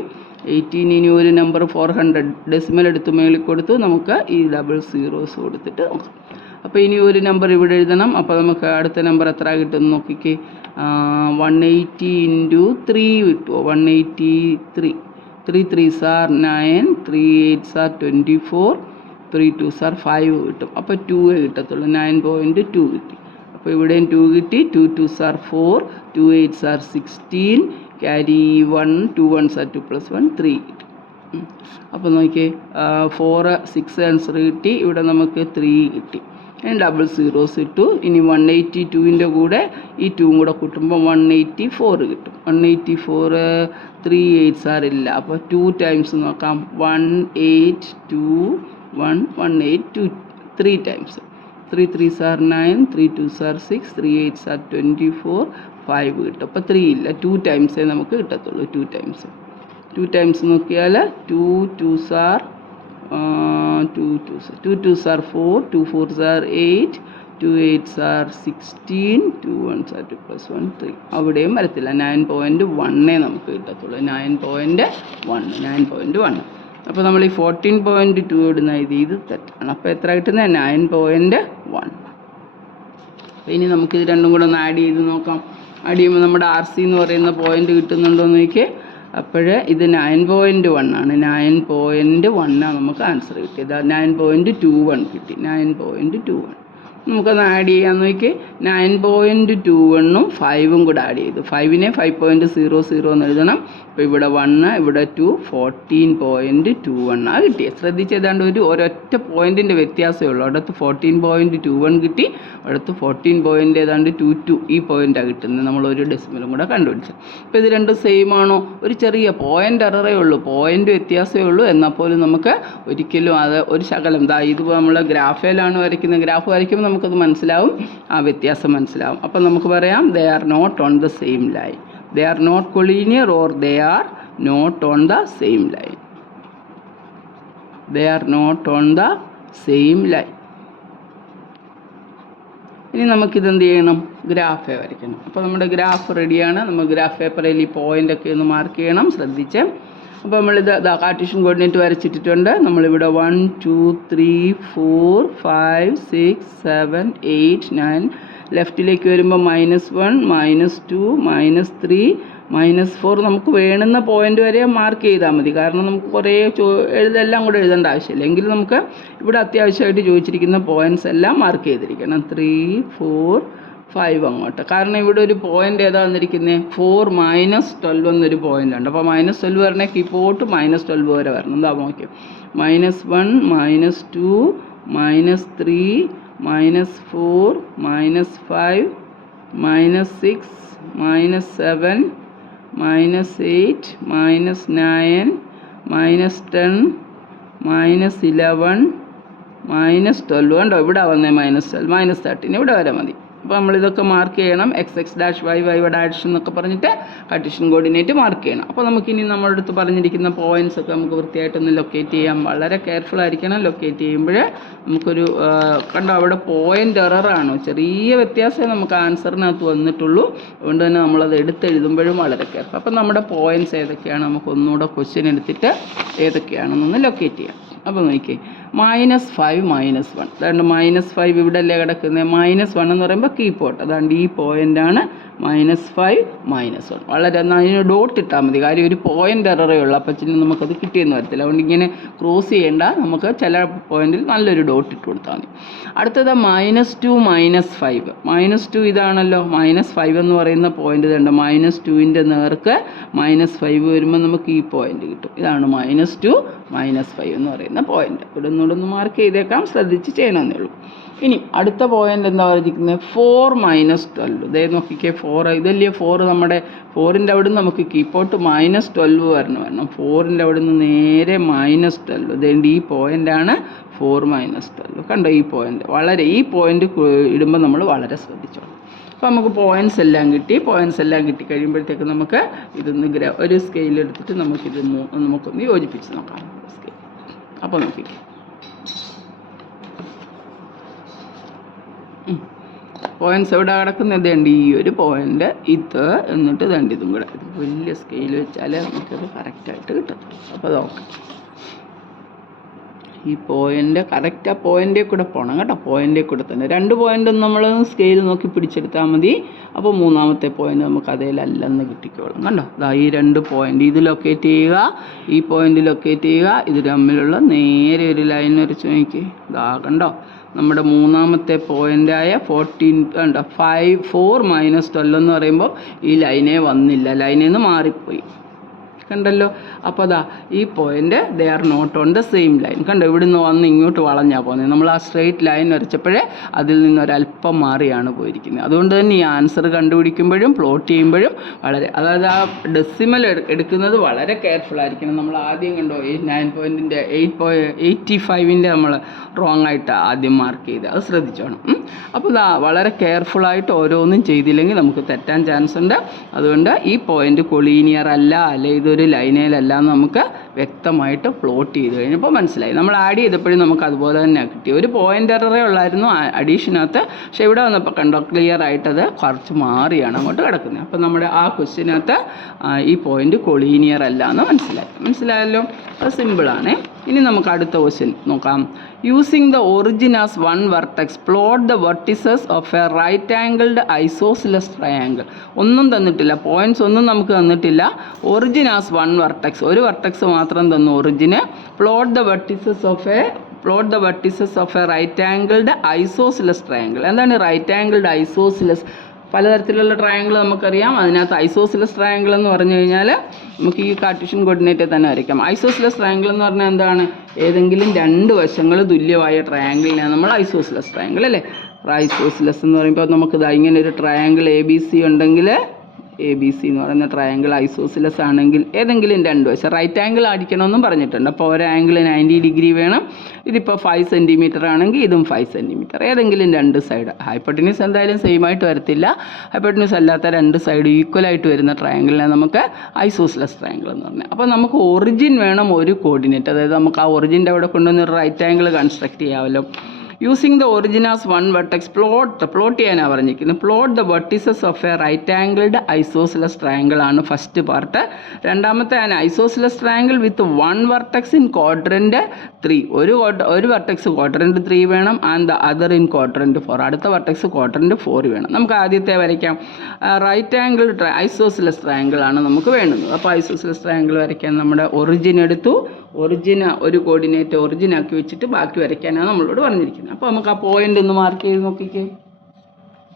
18 ഇനി ഒരു നമ്പർ 400 ഡെസിമൽ എടുത്ത് മേളിൽ കൊടുത്തു. നമുക്ക് ഈ 00s കൊടുത്തിട്ട് നോക്കാം. അപ്പോൾ ഇനി ഒരു നമ്പർ ഇവിടെ എഴുതണം. അപ്പോൾ നമുക്ക് അടുത്ത നമ്പർ എത്ര കിട്ടുമെന്ന് നോക്കിക്കേ. 180 × 3 കിട്ടുമോ? 183 3 3s are 9 3 8s are 24 3 2s are 5 കിട്ടും. അപ്പോൾ 2 കിട്ടത്തുള്ളൂ. 9.2 കിട്ടി. അപ്പോൾ ഇവിടെയും 2 കിട്ടി. 2 2s are 4 2 8s are 16 carry 1 2 1s are 2 + 1 3 കിട്ടി. അപ്പോൾ നോക്കിയേ 4 6 ആൻസർ കിട്ടി. ഇവിടെ നമുക്ക് 3 കിട്ടി. 00s ഇട്ടു. ഇനി 182ൻ്റെ കൂടെ ഈ 2 കൂടെ കൂട്ടുമ്പോൾ 184 കിട്ടും. 184 3 8s are ഇല്ല. അപ്പോൾ 2 ടൈംസ് നോക്കാം. 182 1 182 3 times 3 3s are 9 3 2s are 6 3 8s are 24 5 കിട്ടും. അപ്പോൾ 3 ഇല്ല. 2 ടൈംസേ നമുക്ക് കിട്ടത്തുള്ളൂ. 2 ടൈംസ് നോക്കിയാൽ 2 2s are 2 2s are 4 2 4s are 8 2 8s are 16 2 1s are 2 + 1 3 അവിടെയും വരത്തില്ല. 9.1 നമുക്ക് കിട്ടത്തുള്ളൂ. 9.1 അപ്പോൾ നമ്മൾ ഈ 14.2 ഇടുന്ന ഇത് തെറ്റാണ്. അപ്പോൾ എത്ര കിട്ടുന്നത് 9.1. ഇനി നമുക്കിത് രണ്ടും കൂടെ ഒന്ന് ആഡ് ചെയ്ത് നോക്കാം. ആഡ് ചെയ്യുമ്പോൾ നമ്മുടെ ആർ സി എന്ന് പറയുന്ന പോയിന്റ് കിട്ടുന്നുണ്ടോ എന്ന് നോക്കിയേ. അപ്പോൾ ഇത് 9.1 ആണ്. 9.1 നമുക്ക് ആൻസർ കിട്ടിയത്. 9.21 കിട്ടി. 9.21 നമുക്കൊന്ന് ആഡ് ചെയ്യാൻ നോക്കി. 9.21ഉം 5ഉം കൂടെ ആഡ് ചെയ്തു. 5നെ 5.00 എന്ന് എഴുതണം. അപ്പോൾ ഇവിടെ 1 ഇവിടെ 2 14.21 കിട്ടിയത്. ശ്രദ്ധിച്ചേതാണ്ട് ഒരൊറ്റ പോയിൻറ്റിൻ്റെ വ്യത്യാസമേ ഉള്ളൂ. അടുത്ത് 14.21 കിട്ടി. അടുത്ത് 14.22 ഈ പോയിൻ്റാണ് കിട്ടുന്നത്. നമ്മളൊരു ഡെസിമലും കൂടെ കണ്ടുപിടിച്ചു. അപ്പോൾ ഇത് രണ്ടും സെയിം ആണോ? ഒരു ചെറിയ പോയിൻ്റ് എററേ ഉള്ളൂ, പോയിൻ്റ് വ്യത്യാസമേ ഉള്ളൂ. എന്നാൽ പോലും നമുക്ക് ഒരിക്കലും അത് ഒരു ശകലം ഇത് നമ്മൾ ഗ്രാഫിലാണ് വരയ്ക്കുന്നത്. ഗ്രാഫ് വരയ്ക്കുമ്പോൾ നമുക്കത് മനസ്സിലാവും, ആ വ്യത്യാസം മനസ്സിലാവും. അപ്പം നമുക്ക് പറയാം they are not on the same line. They are not collinear or they are not on the same line. They are not on the same line. ഇനി നമുക്കിതെന്ത് ചെയ്യണം? ഗ്രാഫ് വരയ്ക്കണം. അപ്പോൾ നമ്മുടെ ഗ്രാഫ് റെഡിയാണ്. നമ്മൾ ഗ്രാഫ് പേപ്പറിൽ ഈ പോയിൻ്റൊക്കെ ഒന്ന് മാർക്ക് ചെയ്യണം. ശ്രദ്ധിച്ച്. അപ്പോൾ നമ്മളിത് കാർട്ടീഷ്യൻ കോർഡിനേറ്റ് വരച്ചിട്ടിട്ടുണ്ട്. നമ്മളിവിടെ 1 2 3 4 5 6 7 8 9 ലെഫ്റ്റിലേക്ക് വരുമ്പോൾ -1 -2 -3 -4 നമുക്ക് വേണ്ടുന്ന പോയിൻ്റ് വരെ മാർക്ക് ചെയ്താൽ മതി. കാരണം നമുക്ക് കുറേ എല്ലാം കൂടെ എഴുതേണ്ട ആവശ്യമില്ല. എങ്കിൽ നമുക്ക് ഇവിടെ അത്യാവശ്യമായിട്ട് ചോദിച്ചിരിക്കുന്ന പോയിൻറ്റ്സ് എല്ലാം മാർക്ക് ചെയ്തിരിക്കണം. 3 4 5 അങ്ങോട്ട്. കാരണം ഇവിടെ ഒരു പോയിൻ്റ് ഏതാ വന്നിരിക്കുന്നത് 4 -12 എന്നൊരു പോയിൻ്റ് ഉണ്ട്. അപ്പോൾ -12 വരണേ കീപ്പോട്ട് -12 വരെ വരണം. എന്താ നോക്കിയോ? -1 -2 -3 -4 -5 -6 -7 -8 -9 -10 -11 -12 കണ്ടോ? ഇവിടെ വന്നേ -12 -13 ഇവിടെ വരെ മതി. അപ്പോൾ നമ്മളിതൊക്കെ മാർക്ക് ചെയ്യണം. x -y y എന്നൊക്കെ പറഞ്ഞിട്ട് കാർട്ടീഷ്യൻ കോർഡിനേറ്റ് മാർക്ക് ചെയ്യണം. അപ്പോൾ നമുക്കിനി നമ്മുടെ അടുത്ത് പറഞ്ഞിരിക്കുന്ന പോയിൻറ്റ്സ് ഒക്കെ നമുക്ക് വൃത്തിയായിട്ടൊന്ന് ലൊക്കേറ്റ് ചെയ്യാം. വളരെ കെയർഫുൾ ആയിരിക്കണം ലൊക്കേറ്റ് ചെയ്യുമ്പോൾ. നമുക്കൊരു കണ്ടോ അവിടെ പോയിൻ്റ് എററാണോ, ചെറിയ വ്യത്യാസമേ നമുക്ക് ആൻസറിനകത്ത് വന്നിട്ടുള്ളൂ. അതുകൊണ്ട് തന്നെ നമ്മളത് എടുത്തെഴുതുമ്പോഴും വളരെ കെയർഫുൾ. അപ്പം നമ്മുടെ പോയിൻറ്റ്സ് ഏതൊക്കെയാണ് നമുക്ക് ഒന്നുകൂടെ ക്വസ്റ്റ്യൻ എടുത്തിട്ട് ഏതൊക്കെയാണെന്നൊന്ന് ലൊക്കേറ്റ് ചെയ്യാം. അപ്പോൾ നോക്കിയേ -5 -1 അതുകൊണ്ട് -5 ഇവിടെ അല്ലേ കിടക്കുന്നത്. -1 എന്ന് പറയുമ്പോൾ കീപ്പോട്ട്. അതുകൊണ്ട് ഈ പോയിൻ്റാണ് -5 -1. വളരെ അതിന് ഡോട്ട് ഇട്ടാൽ മതി, കാര്യം ഒരു പോയിൻ്റ് എററേ ഉള്ളൂ, അപ്പം നമുക്കത് കിട്ടിയെന്ന് വരത്തില്ല. അതുകൊണ്ട് ഇങ്ങനെ ക്രോസ് ചെയ്യേണ്ട, നമുക്ക് ചില പോയിന്റിൽ നല്ലൊരു ഡോട്ട് ഇട്ട് കൊടുത്താൽ മതി. അടുത്തത് -2 -5. -2 ഇതാണല്ലോ, -5 എന്ന് പറയുന്ന പോയിന്റ് ഇതുണ്ട്. -2ൻ്റെ നേർക്ക് -5 വരുമ്പോൾ നമുക്ക് ഈ പോയിന്റ് കിട്ടും. ഇതാണ് -2 -5 എന്ന് പറയുന്ന പോയിന്റ്. ഇവിടെ ഒന്നുകൂടെ മാർക്ക് ചെയ്തേക്കാം, ശ്രദ്ധിച്ച് ചെയ്യണമെന്നേ ഉള്ളൂ. ഇനി അടുത്ത പോയിന്റ് എന്താ പറഞ്ഞിരിക്കുന്നത്? 4 -12. ഇതേ നോക്കിക്കേ, 4 ഇതല്ലേ 4, നമ്മുടെ 4ൻ്റെ അവിടെ നിന്ന് നമുക്ക് കീപ്പോട്ട് -12 വരണം. 4ൻ്റെ അവിടെ നിന്ന് നേരെ -12. ഇതേണ്ട ഈ പോയിൻ്റാണ് 4 -12. കണ്ടോ ഈ പോയിന്റ്? ഈ പോയിന്റ് ഇടുമ്പോൾ നമ്മൾ വളരെ ശ്രദ്ധിച്ചോളാം. അപ്പോൾ നമുക്ക് പോയിൻറ്റ്സ് എല്ലാം കിട്ടി കഴിയുമ്പോഴത്തേക്ക് നമുക്ക് ഇതൊന്ന് ഒരു സ്കെയിൽ എടുത്തിട്ട് നമുക്കൊന്ന് യോജിപ്പിച്ച് നോക്കാം. സ്കെയിൽ അപ്പോൾ നോക്കിക്കേ, പോയിൻറ്റ്സ് എവിടെ കിടക്കുന്നത്? ഉണ്ട് ഈ ഒരു പോയിന്റ്, ഇത് എന്നിട്ട് ഇതുണ്ട് ഇതും കൂടെ. ഇത് വലിയ സ്കെയിൽ വെച്ചാലേ നമുക്കത് കറക്റ്റായിട്ട് കിട്ടത്തുള്ളൂ. അപ്പോൾ നോക്കാം, ഈ പോയിന്റ് കറക്റ്റ് ആ പോയിൻ്റേ കൂടെ പോകണം കേട്ടോ. പോയിൻ്റേ കൂടെ തന്നെ 2 പോയിൻ്റും നമ്മൾ സ്കെയിൽ നോക്കി പിടിച്ചെടുത്താൽ മതി. അപ്പോൾ 3ാമത്തെ പോയിന്റ് നമുക്ക് അതേലല്ലെന്ന് കിട്ടിക്കോളും. കണ്ടോ, ഈ 2 പോയിന്റ് ഇത് ലൊക്കേറ്റ് ചെയ്യുക, ഈ പോയിന്റ് ലൊക്കേറ്റ് ചെയ്യുക, ഇത് തമ്മിലുള്ള നേരെ ഒരു ലൈൻ വരച്ച് നോക്കി. കണ്ടോ, നമ്മുടെ 3ാമത്തെ പോയിൻ്റായ 14 കണ്ടോ, 4 -12 എന്ന് പറയുമ്പോൾ ഈ ലൈനേ വന്നില്ല, ലൈനിൽ നിന്ന് മാറിപ്പോയി. കണ്ടല്ലോ, അപ്പോൾ അതാ ഈ point they are not on the same line. കണ്ടോ, ഇവിടുന്ന് വന്ന് ഇങ്ങോട്ട് വളഞ്ഞാൽ പോകുന്നത്. നമ്മൾ ആ സ്ട്രെയിറ്റ് ലൈൻ വരച്ചപ്പോഴേ അതിൽ നിന്നൊരല്പം മാറിയാണ് പോയിരിക്കുന്നത്. അതുകൊണ്ട് തന്നെ ഈ ആൻസർ കണ്ടുപിടിക്കുമ്പോഴും പ്ലോട്ട് ചെയ്യുമ്പോഴും അതായത് ആ ഡെസിമൽ എടുക്കുന്നത് വളരെ കെയർഫുൾ ആയിരിക്കണം. നമ്മൾ ആദ്യം കണ്ടോ, 9.ൻ്റെ 85ൻ്റെ നമ്മൾ റോങ് ആയിട്ട് ആദ്യം മാർക്ക് ചെയ്ത്, അത് ശ്രദ്ധിച്ചോണം. അപ്പോൾ വളരെ കെയർഫുള്ളായിട്ട് ഓരോന്നും ചെയ്തില്ലെങ്കിൽ നമുക്ക് തെറ്റാൻ ചാൻസ് ഉണ്ട്. അതുകൊണ്ട് ഈ പോയിന്റ് കൊളീനിയർ അല്ലെ ഇതൊരു ലൈനയിലല്ല എന്ന് നമുക്ക് വ്യക്തമായിട്ട് പ്ലോട്ട് ചെയ്ത് കഴിഞ്ഞപ്പോൾ മനസ്സിലായി. നമ്മൾ ആഡ് ചെയ്തപ്പോഴും നമുക്ക് അതുപോലെ തന്നെ കിട്ടി. ഒരു പോയിന്റ് എററേ ഉള്ളായിരുന്നു അഡീഷനകത്ത്, പക്ഷെ ഇവിടെ വന്നപ്പോൾ കണ്ടോ ക്ലിയർ ആയിട്ടത് കുറച്ച് മാറിയാണ് അങ്ങോട്ട് കിടക്കുന്നത്. അപ്പോൾ നമ്മുടെ ആ ക്വസ്റ്റ്യനകത്ത് ഈ പോയിന്റ് കൊളീനിയർ അല്ല എന്ന് മനസ്സിലായല്ലോ. അത് സിമ്പിളാണ്. ഇനി നമുക്ക് അടുത്ത ക്വസ്റ്റ്യൻ നോക്കാം. Using the origin as 1 vertex plot the vertices of a right angled isosceles triangle. ഒന്നും തന്നിട്ടില്ല, പോയിന്റ്സ് ഒന്നും നമുക്ക് തന്നിട്ടില്ല. ഒറിജിൻ ആസ് 1 വെർട്ടെക്സ്, ഒരു വെർട്ടെക്സ് മാത്രം തന്നു ഒറിജിന്. Plot the vertices of a right angled isosceles triangle. എന്താണ് റൈറ്റ് ആംഗിൾഡ് ഐസോസിലസ്? പലതരത്തിലുള്ള ട്രയാങ്കിൾ നമുക്കറിയാം. അതിനകത്ത് ഐസോസിലസ് ട്രയാങ്കിൾ എന്ന് പറഞ്ഞു കഴിഞ്ഞാൽ നമുക്ക് ഈ കാർട്ടീഷ്യൻ കോർഡിനേറ്റിൽ തന്നെ വരയ്ക്കാം. ഐസോസിലസ് ട്രയാങ്കിൾ എന്ന് പറഞ്ഞാൽ എന്താണ്? ഏതെങ്കിലും 2 വശങ്ങൾ തുല്യമായ ട്രയാങ്കിളിനാണ് നമ്മൾ ഐസോസിലസ് ട്രയാങ്കിൾ അല്ലേ. ഐസോസിലസ് എന്ന് പറയുമ്പോൾ നമുക്ക് ഇങ്ങനെ ഒരു ട്രയാങ്കിൾ ABC ഉണ്ടെങ്കിൽ ABC എന്ന് പറയുന്ന ട്രയാങ്കിൾ ഐസോസിലസ് ആണെങ്കിൽ ഏതെങ്കിലും 2 വശം റൈറ്റ് ആംഗിൾ ആയിരിക്കണമെന്നും പറഞ്ഞിട്ടുണ്ട്. അപ്പോൾ ഒരു ആംഗിൾ 90 ഡിഗ്രി വേണം. ഇതിപ്പോൾ 5 സെൻറ്റിമീറ്റർ ആണെങ്കിൽ ഇതും 5 സെൻറ്റിമീറ്റർ, ഏതെങ്കിലും 2 സൈഡ്. ഹൈപ്പോട്ടന്യൂസ് എന്തായാലും സെയിം ആയിട്ട് വരത്തില്ല. ഹൈപ്പോട്ടന്യൂസ് അല്ലാത്ത 2 സൈഡ് ഈക്വലായിട്ട് വരുന്ന ട്രയാങ്കിളിനെ നമുക്ക് ഐസോസിലസ് ട്രയാങ്കിൾ എന്ന് പറഞ്ഞാൽ. അപ്പോൾ നമുക്ക് ഒറിജിൻ വേണം ഒരു കോർഡിനേറ്റ്, അതായത് നമുക്ക് ആ ഒറിജിൻ്റെ അവിടെ കൊണ്ടുവന്ന് ഒരു റൈറ്റ് ആംഗിൾ കൺസ്ട്രക്ട് ചെയ്യാമല്ലോ. Using the origin as 1 vertex plot ചെയ്യാനാണ് പറഞ്ഞിരിക്കുന്നത്. Plot the vertices of a right angled isosceles triangle ആണ് ഫസ്റ്റ് പാർട്ട്. രണ്ടാമത്തെ isosceles triangle with 1 vertex in quadrant 3. ഒരു വെർട്ടെക്സ് ക്വാഡ്രൻറ്റ് 3 വേണം, and the other in quadrant 4. അടുത്ത vertex quadrant 4 വേണം. നമുക്ക് ആദ്യത്തെ വരയ്ക്കാം. റൈറ്റ് ആംഗിൾ ഐസോസിലസ് ട്രയാങ്കിൾ ആണ് നമുക്ക് വേണ്ടുന്നത്. അപ്പോൾ ഐസോസിലസ് ട്രയാങ്കിൾ വരയ്ക്കാൻ നമ്മുടെ ഒറിജിൻ എടുത്തു. ഒരു കോർഡിനേറ്റ് ഒറിജിൻ ആക്കി വെച്ചിട്ട് ബാക്കി വരയ്ക്കാനാണ് നമ്മളോട് പറഞ്ഞിരിക്കുന്നത്. അപ്പോൾ നമുക്ക് ആ പോയിന്റ് ഒന്ന് മാർക്ക് ചെയ്ത് നോക്കിക്കേ.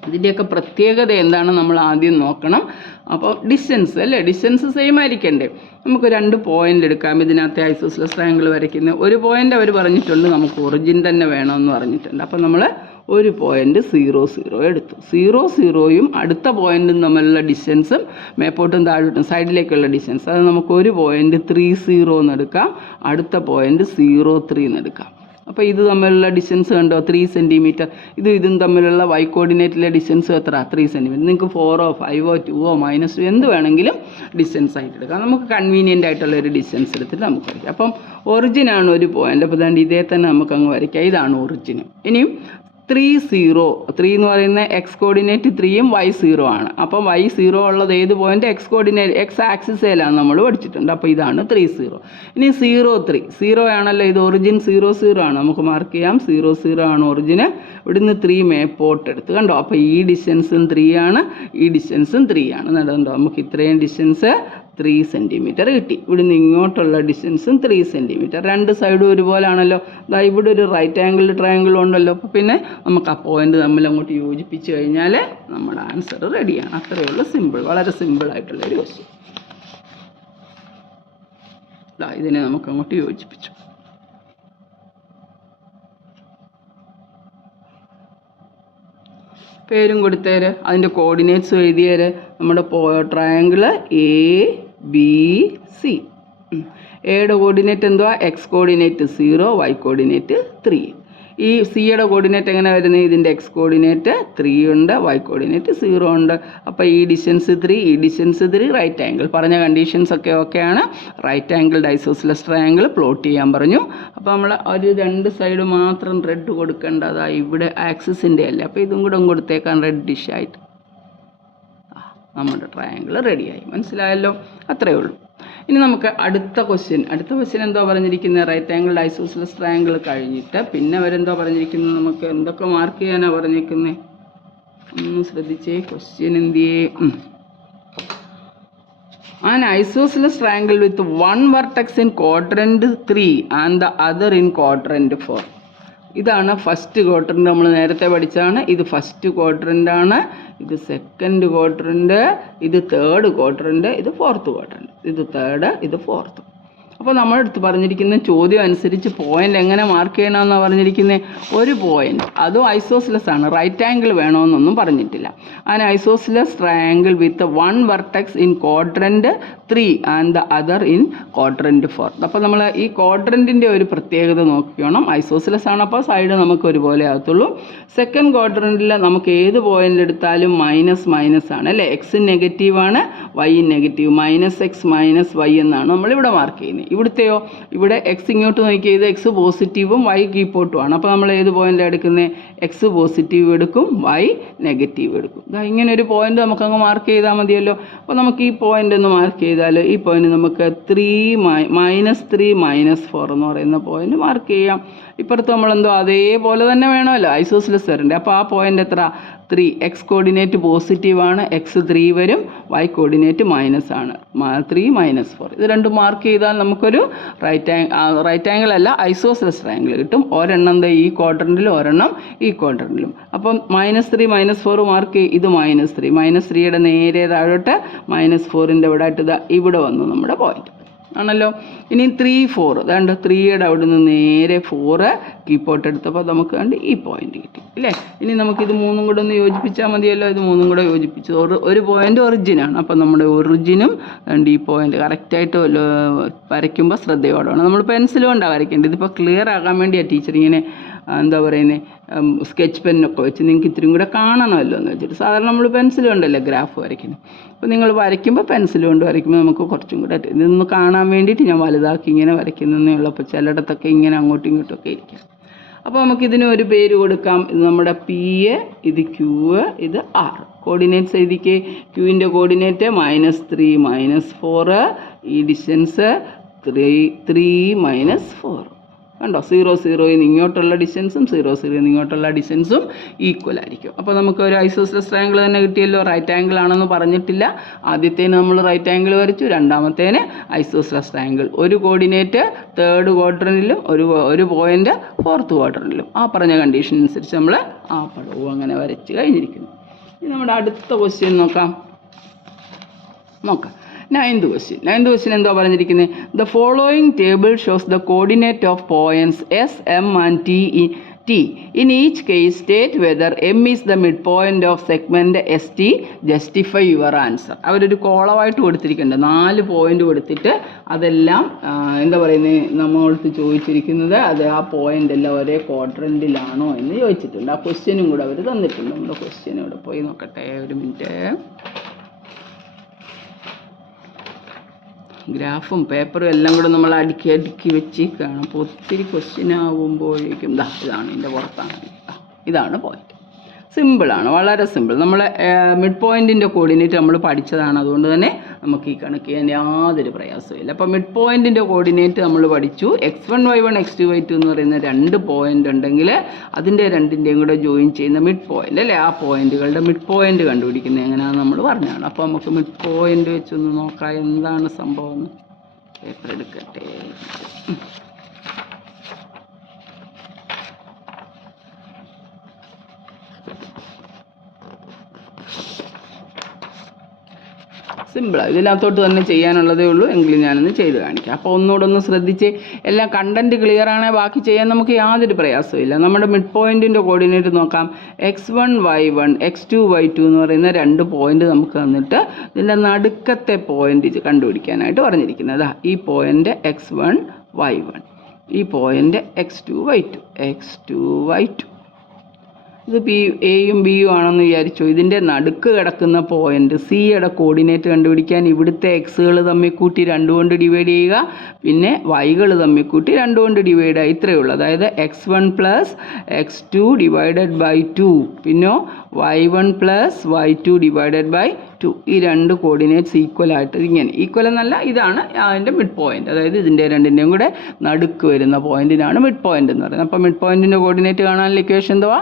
ഇതിൻ്റെയൊക്കെ പ്രത്യേകത എന്താണ് നമ്മൾ ആദ്യം നോക്കണം. അപ്പോൾ ഡിസ്റ്റൻസ് അല്ലേ, ഡിസ്റ്റൻസ് സെയിം ആയിരിക്കണ്ടേ. നമുക്ക് 2 പോയിന്റ് എടുക്കാം. ഇതിനകത്ത് ഐസോസിലസ് ട്രയാങ്കിൾ വരയ്ക്കുന്ന ഒരു പോയിന്റ് അവർ പറഞ്ഞിട്ടുണ്ട്, നമുക്ക് ഒറിജിൻ തന്നെ വേണമെന്ന് പറഞ്ഞിട്ടുണ്ട്. അപ്പോൾ നമ്മൾ ഒരു പോയിന്റ് 0 0 എടുത്തു. 0 0യും അടുത്ത പോയിന്റും തമ്മിലുള്ള ഡിസ്റ്റൻസും മേപ്പോട്ടും താഴോട്ടും സൈഡിലേക്കുള്ള ഡിസ്റ്റൻസ്, അത് നമുക്ക് ഒരു പോയിന്റ് 3 0 എന്ന് എടുക്കാം, അടുത്ത പോയിന്റ് 0 3 എന്ന് എടുക്കാം. അപ്പോൾ ഇത് തമ്മിലുള്ള ഡിസ്റ്റൻസ് കണ്ടോ 3 സെൻറ്റിമീറ്റർ. ഇതും തമ്മിലുള്ള y കോർഡിനേറ്റിലെ ഡിസ്റ്റൻസ് എത്ര? 3 സെൻറ്റിമീറ്റർ. നിങ്ങൾക്ക് 4 5 2 -2 എന്ത് വേണമെങ്കിലും ഡിസ്റ്റൻസ് ആയിട്ട് എടുക്കാം. നമുക്ക് കൺവീനിയൻ്റ് ആയിട്ടുള്ള ഒരു ഡിസ്റ്റൻസ് എടുത്തിട്ട് നമുക്ക് വരയ്ക്കാം. അപ്പം ഒറിജിനാണ് ഒരു പോയിന്റ്. അപ്പോൾ ഇതേ തന്നെ നമുക്ക് അങ്ങ് വരയ്ക്കാം. ഇതാണ് ഒറിജിൻ. ഇനിയും 3 0 3 എന്ന് പറയുന്ന എക്സ് കോർഡിനേറ്റ് 3യും y 0 ആണ്. അപ്പോൾ y 0 ഉള്ളത് ഏത് പോയിന്റ്? എക്സ് കോർഡിനേറ്റ് എക്സ് ആക്സിസേലാണ് നമ്മൾ പഠിച്ചിട്ടുണ്ട്. അപ്പോൾ ഇതാണ് 3 0. ഇനി 0 3 0 ആണല്ലോ, ഇത് ഒറിജിൻ 0 0 ആണ്. നമുക്ക് മാർക്ക് ചെയ്യാം 0 0 ആണ് ഒറിജിന്. ഇവിടുന്ന് 3 മേപ്പോട്ട് എടുത്ത് കണ്ടോ. അപ്പോൾ ഈ ഡിസ്റ്റൻസും 3 ആണ്, ഈ ഡിസ്റ്റൻസും 3 ആണ്. കണ്ടോ, നമുക്ക് ഇത്രയും ഡിസ്റ്റൻസ് 3 സെൻറ്റിമീറ്റർ കിട്ടി. ഇവിടുന്ന് ഇങ്ങോട്ടുള്ള ഡിസ്റ്റൻസും 3 സെൻറ്റിമീറ്റർ. രണ്ട് സൈഡും ഒരുപോലാണല്ലോ. അതായത് ഇവിടെ ഒരു റൈറ്റ് ആംഗിൾ ട്രയാംഗിൾ ഉണ്ടല്ലോ. അപ്പോൾ പിന്നെ നമുക്ക് ആ പോയിന്റ് തമ്മിൽ അങ്ങോട്ട് യോജിപ്പിച്ച് കഴിഞ്ഞാൽ നമ്മുടെ ആൻസർ റെഡിയാണ്. അത്രയേ ഉള്ളൂ. സിമ്പിൾ, വളരെ സിമ്പിളായിട്ടുള്ളൊരു ക്വസ്റ്റ്യൻ. ഇതിനെ നമുക്ക് അങ്ങോട്ട് യോജിപ്പിച്ചു. പേരും കൊടുത്തേര്, അതിൻ്റെ കോർഡിനേറ്റ്സും എഴുതിയേര്. നമ്മുടെ ട്രയാങ്കിൾ ABC. എയുടെ കോർഡിനേറ്റ് എന്തുവാ? X coordinate 0, Y coordinate 3. ഈ സിയുടെ കോർഡിനേറ്റ് എങ്ങനെ വരുന്നത്? ഇതിൻ്റെ എക്സ് കോർഡിനേറ്റ് 3 ഉണ്ട്, വൈ കോർഡിനേറ്റ് 0 ഉണ്ട്. അപ്പോൾ ഈ ഡിസ്റ്റൻസ് 3, ഈ ഡിസ്റ്റൻസ് 3, റൈറ്റ് ആംഗിൾ. പറഞ്ഞ കണ്ടീഷൻസ് ഒക്കെ ഓക്കെയാണ്. Right angle isosceles triangle plot ചെയ്യാൻ പറഞ്ഞു. അപ്പോൾ നമ്മൾ ഒരു രണ്ട് സൈഡ് മാത്രം റെഡ് കൊടുക്കേണ്ടതാണ്. ഇവിടെ ആക്സിസിൻ്റെ അല്ലേ, അപ്പോൾ ഇതും കൂടെ കൊടുത്തേക്കാൻ റെഡിഷ് ആയിട്ട്. നമ്മുടെ ട്രയാംഗിൾ റെഡിയായി. മനസ്സിലായല്ലോ? അത്രയേ ഉള്ളൂ. ഇനി നമുക്ക് അടുത്ത ക്വസ്റ്റ്യൻ എന്തോ പറഞ്ഞിരിക്കുന്നത്? റൈറ്റ് ആംഗിൾ ഐസോസിലസ് ട്രയാംഗിൾ കഴിഞ്ഞിട്ട് പിന്നെ അവരെന്തോ പറഞ്ഞിരിക്കുന്നത്? നമുക്ക് എന്തൊക്കെ മാർക്ക് ചെയ്യാനാണ് പറഞ്ഞിരിക്കുന്നത്? ഒന്ന് ശ്രദ്ധിച്ചേ. ക്വസ്റ്റ്യൻ എന്തിയേ? An isosceles triangle with one vertex in quadrant 3 and the other in quadrant 4. ഇതാണ് ഫസ്റ്റ് ക്വാഡ്രൻ്റ്. നമ്മൾ നേരത്തെ പഠിച്ചാണ്. ഇത് ഫസ്റ്റ് ക്വാഡ്രൻ്റ് ആണ്, ഇത് സെക്കൻഡ് ക്വാഡ്രൻ്റ്, ഇത് തേർഡ് ക്വാഡ്രൻ്റ്, ഇത് ഫോർത്ത് ക്വാഡ്രൻ്റ്. ഇത് തേർഡ്, ഇത് ഫോർത്ത്. അപ്പോൾ നമ്മളെടുത്ത് പറഞ്ഞിരിക്കുന്ന ചോദ്യം അനുസരിച്ച് പോയിന്റ് എങ്ങനെ മാർക്ക് ചെയ്യണമെന്നാണ് പറഞ്ഞിരിക്കുന്നത്? ഒരു പോയിന്റ്, അതും ഐസോസിലസ് ആണ്, റൈറ്റ് ആംഗിൾ വേണമെന്നൊന്നും പറഞ്ഞിട്ടില്ല. An isosceles triangle with one vertex in quadrant 3 and the other in quadrant 4. അപ്പോൾ നമ്മൾ ഈ ക്വാഡ്രൻറ്റിൻ്റെ ഒരു പ്രത്യേകത നോക്കിക്കണം. ഐസോസിലസ് ആണ്, അപ്പോൾ സൈഡ് നമുക്ക് ഒരുപോലെ ആകത്തുള്ളൂ. സെക്കൻഡ് ക്വാഡ്രൻറ്റിൽ നമുക്ക് ഏത് പോയിന്റ് എടുത്താലും മൈനസ് മൈനസ് ആണ് അല്ലേ? എക്സ് നെഗറ്റീവാണ്, വൈ നെഗറ്റീവ്. -x-y എന്നാണ് നമ്മളിവിടെ മാർക്ക് ചെയ്യുന്നത്. ഇവിടുത്തെയോ? ഇവിടെ എക്സ് ഇങ്ങോട്ട് നോക്കിയാൽ ഇത് എക്സ് പോസിറ്റീവും വൈ കീപ്പോട്ടും ആണ്. അപ്പോൾ നമ്മൾ ഏത് പോയിൻ്റ് എടുക്കുന്നത്? എക്സ് പോസിറ്റീവ് എടുക്കും, വൈ നെഗറ്റീവ് എടുക്കും. ഇങ്ങനെ ഒരു പോയിന്റ് നമുക്കങ്ങ് മാർക്ക് ചെയ്താൽ മതിയല്ലോ. അപ്പോൾ നമുക്ക് ഈ പോയിന്റ് ഒന്ന് മാർക്ക് ചെയ്താൽ ഈ പോയിന്റ് നമുക്ക് -3 -4 എന്ന് പറയുന്ന പോയിന്റ് മാർക്ക് ചെയ്യാം. ഇപ്പുറത്ത് നമ്മളെന്തോ അതേപോലെ തന്നെ വേണമല്ലോ, ഐസോസിലസ് വരണ്ടേ. അപ്പോൾ ആ പോയിന്റ് എത്ര? 3. എക്സ് കോർഡിനേറ്റ് പോസിറ്റീവാണ്, എക്സ് 3 വരും, വൈ കോർഡിനേറ്റ് മൈനസ് ആണ്, 3 -4. ഇത് രണ്ടും മാർക്ക് ചെയ്താൽ നമുക്കൊരു റൈറ്റ് ആംഗിൾ അല്ല, ഐസോസിലസ് ട്രയാംഗിൾ കിട്ടും. ഒരെണ്ണം ഈ ക്വാഡ്രൻറ്റിലും ഒരെണ്ണം ഈ ക്വാഡ്രൻറ്റിലും. അപ്പം -3 -4 മാർക്ക് ചെയ്യും. ഇത് -3, -3യുടെ നേരെ താഴോട്ട് -4ൻ്റെ ഇവിടെ ആയിട്ട് ഇവിടെ വന്നു നമ്മുടെ പോയിന്റ് ആണല്ലോ. ഇനി 3 4 അതുകൊണ്ട് 3യുടെ അവിടെ നിന്ന് നേരെ 4 കീപ്പോട്ട് എടുത്തപ്പോൾ നമുക്ക് കണ്ട് ഈ പോയിന്റ് കിട്ടി അല്ലേ. ഇനി നമുക്കിത് മൂന്നും കൂടെ ഒന്ന് യോജിപ്പിച്ചാൽ മതിയല്ലോ. ഇത് മൂന്നും കൂടെ യോജിപ്പിച്ചു. ഒരു പോയിന്റ് ഒറിജിനാണ്. അപ്പം നമ്മുടെ ഒറിജിനും ഈ പോയിന്റ് കറക്റ്റായിട്ട് വരയ്ക്കുമ്പോൾ ശ്രദ്ധയോടെയാണ്. നമ്മൾ പെൻസിൽ കൊണ്ടാണ് വരയ്ക്കേണ്ടത്. ഇതിപ്പോൾ ക്ലിയർ ആകാൻ വേണ്ടിയാണ് ടീച്ചർ ഇങ്ങനെ എന്താ പറയുന്നത് സ്കെച്ച് പെന്നൊക്കെ വെച്ച് നിങ്ങൾക്ക് ഇത്തിരി കൂടെ കാണണമല്ലോ എന്ന് വെച്ചിട്ട്. സാധാരണ നമ്മൾ പെൻസിൽ കൊണ്ടല്ലേ ഗ്രാഫ് വരയ്ക്കുന്നത്. അപ്പോൾ നിങ്ങൾ വരയ്ക്കുമ്പോൾ പെൻസിൽ കൊണ്ട് വരയ്ക്കുമ്പോൾ നമുക്ക് കുറച്ചും കൂടെ ഇതൊന്ന് കാണാൻ വേണ്ടിയിട്ട് ഞാൻ വലുതാക്കി ഇങ്ങനെ വരയ്ക്കുന്നതേ ഉള്ളൂ. അപ്പോൾ ചിലയിടത്തൊക്കെ ഇങ്ങനെ അങ്ങോട്ടും ഇങ്ങോട്ടൊക്കെ ഇരിക്കാം. അപ്പോൾ നമുക്കിതിന് ഒരു പേര് കൊടുക്കാം. ഇത് നമ്മുടെ P, ഇത് Q, ഇത് R. കോർഡിനേറ്റ്സ് എഴുതിക്കേ. Qൻ്റെ കോർഡിനേറ്റ് -3 -4, ഈ ഡിസ്റ്റൻസ് 3 -4. കണ്ടോ? 0 0 ഇങ്ങോട്ടുള്ള ഡിസ്റ്റൻസും 0 0 ഇങ്ങോട്ടുള്ള ഡിസ്റ്റൻസും ഈക്വൽ ആയിരിക്കും. അപ്പോൾ നമുക്ക് ഒരു ഐസോസിലസ് ട്രയാംഗിൾ തന്നെ കിട്ടിയല്ലോ. റൈറ്റ് ആംഗിൾ ആണെന്ന് പറഞ്ഞിട്ടില്ല. ആദ്യത്തേന് നമ്മൾ റൈറ്റ് ആംഗിൾ വരച്ചു, രണ്ടാമത്തേന് ഐസോസിലസ് ട്രയാംഗിൾ. ഒരു കോർഡിനേറ്റ് തേർഡ് ക്വാഡ്രൻറ്റിലും ഒരു പോയിന്റ് ഫോർത്ത് ക്വാഡ്രൻറ്റിലും. ആ പറഞ്ഞ കണ്ടീഷൻ അനുസരിച്ച് നമ്മൾ ആ പടവും അങ്ങനെ വരച്ച് കഴിഞ്ഞിരിക്കുന്നു. ഇനി നമ്മുടെ അടുത്ത ക്വസ്റ്റ്യൻ നോക്കാം. Ninth question എന്തോ പറഞ്ഞിരിക്കുന്നത്? The following table shows the coordinate of points S, M and T. In each case, state whether M is the midpoint of segment ST. Justify your answer. അവരൊരു കോളമായിട്ട് കൊടുത്തിരിക്കുന്നുണ്ട്. 4 പോയിന്റ് കൊടുത്തിട്ട് അതെല്ലാം എന്താ പറയുന്നത് നമ്മളടുത്ത് ചോദിച്ചിരിക്കുന്നത് അത് ആ പോയിന്റ് എല്ലാം ഒരേ ക്വാഡ്രൻറ്റിലാണോ എന്ന് ചോദിച്ചിട്ടുണ്ട്. ആ ക്വസ്റ്റ്യനും കൂടെ അവർ തന്നിട്ടുണ്ട്. നമ്മുടെ ക്വസ്റ്റ്യൻ ഇവിടെ പോയി നോക്കട്ടെ, ഒരു മിനിറ്റ്. ഗ്രാഫും പേപ്പറും എല്ലാം കൂടെ നമ്മൾ അടുക്കി വെച്ച് കാണാം. അപ്പോൾ ഒത്തിരി ക്വസ്റ്റ്യൻ ആവുമ്പോഴേക്കും ഇതാണ് ഇതിൻ്റെ പുറത്താണ്. ഇതാണ് പോയിന്റ്. സിമ്പിളാണ്, വളരെ സിമ്പിൾ. നമ്മൾ മിഡ് പോയിൻറ്റിൻ്റെ കോർഡിനേറ്റ് നമ്മൾ പഠിച്ചതാണ്, അതുകൊണ്ട് തന്നെ നമുക്ക് ഈ കണക്ക് ചെയ്യാൻ യാതൊരു പ്രയാസമില്ല. അപ്പോൾ മിഡ് പോയിൻറ്റിൻ്റെ കോർഡിനേറ്റ് നമ്മൾ പഠിച്ചു. x1 y1 x2 y2 എന്ന് പറയുന്ന 2 പോയിൻ്റ് ഉണ്ടെങ്കിൽ അതിൻ്റെ രണ്ടിൻ്റെയും കൂടെ ജോയിൻ ചെയ്യുന്ന മിഡ് പോയിൻ്റ് അല്ലേ, ആ പോയിൻറ്റുകളുടെ മിഡ് പോയിൻ്റ് കണ്ടുപിടിക്കുന്നത് എങ്ങനെയാണെന്ന് നമ്മൾ പറഞ്ഞതാണ്. അപ്പോൾ നമുക്ക് മിഡ് പോയിൻ്റ് വെച്ചൊന്ന് നോക്കാം എന്താണ് സംഭവം എന്ന്. പേപ്പർ എടുക്കട്ടെ. സിമ്പിളാണ്, ഇതിനകത്തോട്ട് തന്നെ ചെയ്യാനുള്ളതേ ഉള്ളൂ, എങ്കിലും ഞാനൊന്ന് ചെയ്ത് കാണിക്കാം. അപ്പോൾ ഒന്നുകൂടെ ഒന്ന് ശ്രദ്ധിച്ച് എല്ലാം കണ്ടൻറ്റ് ക്ലിയർ ആണെങ്കിൽ ബാക്കി ചെയ്യാൻ നമുക്ക് യാതൊരു പ്രയാസമില്ല. നമ്മുടെ മിഡ് പോയിൻറ്റിൻ്റെ കോർഡിനേറ്റ് നോക്കാം. x1 y1 x2 y2 എന്ന് പറയുന്ന 2 പോയിൻ്റ് നമുക്ക് തന്നിട്ട് ഇതിൻ്റെ നടുക്കത്തെ പോയിൻ്റ് കണ്ടുപിടിക്കാനായിട്ട് പറഞ്ഞിരിക്കുന്നത്. ഈ പോയിൻ്റ് x1 y1, ഈ പോയിൻ്റ് x2 y2. ഇത് എയും ബിയും ആണെന്ന് വിചാരിച്ചു. ഇതിൻ്റെ നടുക്ക് കിടക്കുന്ന പോയിൻ്റ് സിയുടെ കോർഡിനേറ്റ് കണ്ടുപിടിക്കാൻ ഇവിടുത്തെ എക്സുകൾ തമ്മിൽ കൂട്ടി 2 കൊണ്ട് ഡിവൈഡ് ചെയ്യുക, പിന്നെ വൈകൾ തമ്മിൽ കൂട്ടി 2 കൊണ്ട് ഡിവൈഡ് ചെയ്യുക, ഇത്രയേ ഉള്ളൂ. അതായത് x1 + x2 / 2, പിന്നെ y1 + y2 / 2. ഈ 2 കോർഡിനേറ്റ്സ് ഈക്വൽ ആയിട്ട് ഇങ്ങനെ, ഈക്വൽ എന്നല്ല, ഇതാണ് അതിൻ്റെ മിഡ് പോയിൻ്റ്. അതായത് ഇതിൻ്റെ രണ്ടിൻ്റെയും കൂടെ നടുക്ക് വരുന്ന പോയിൻറ്റിനാണ് മിഡ് പോയിൻ്റ് എന്ന് പറയുന്നത്. അപ്പോൾ മിഡ് പോയിൻറ്റിൻ്റെ കോർഡിനേറ്റ് കാണാനുള്ള ഇക്വേഷൻ എന്തുവാ?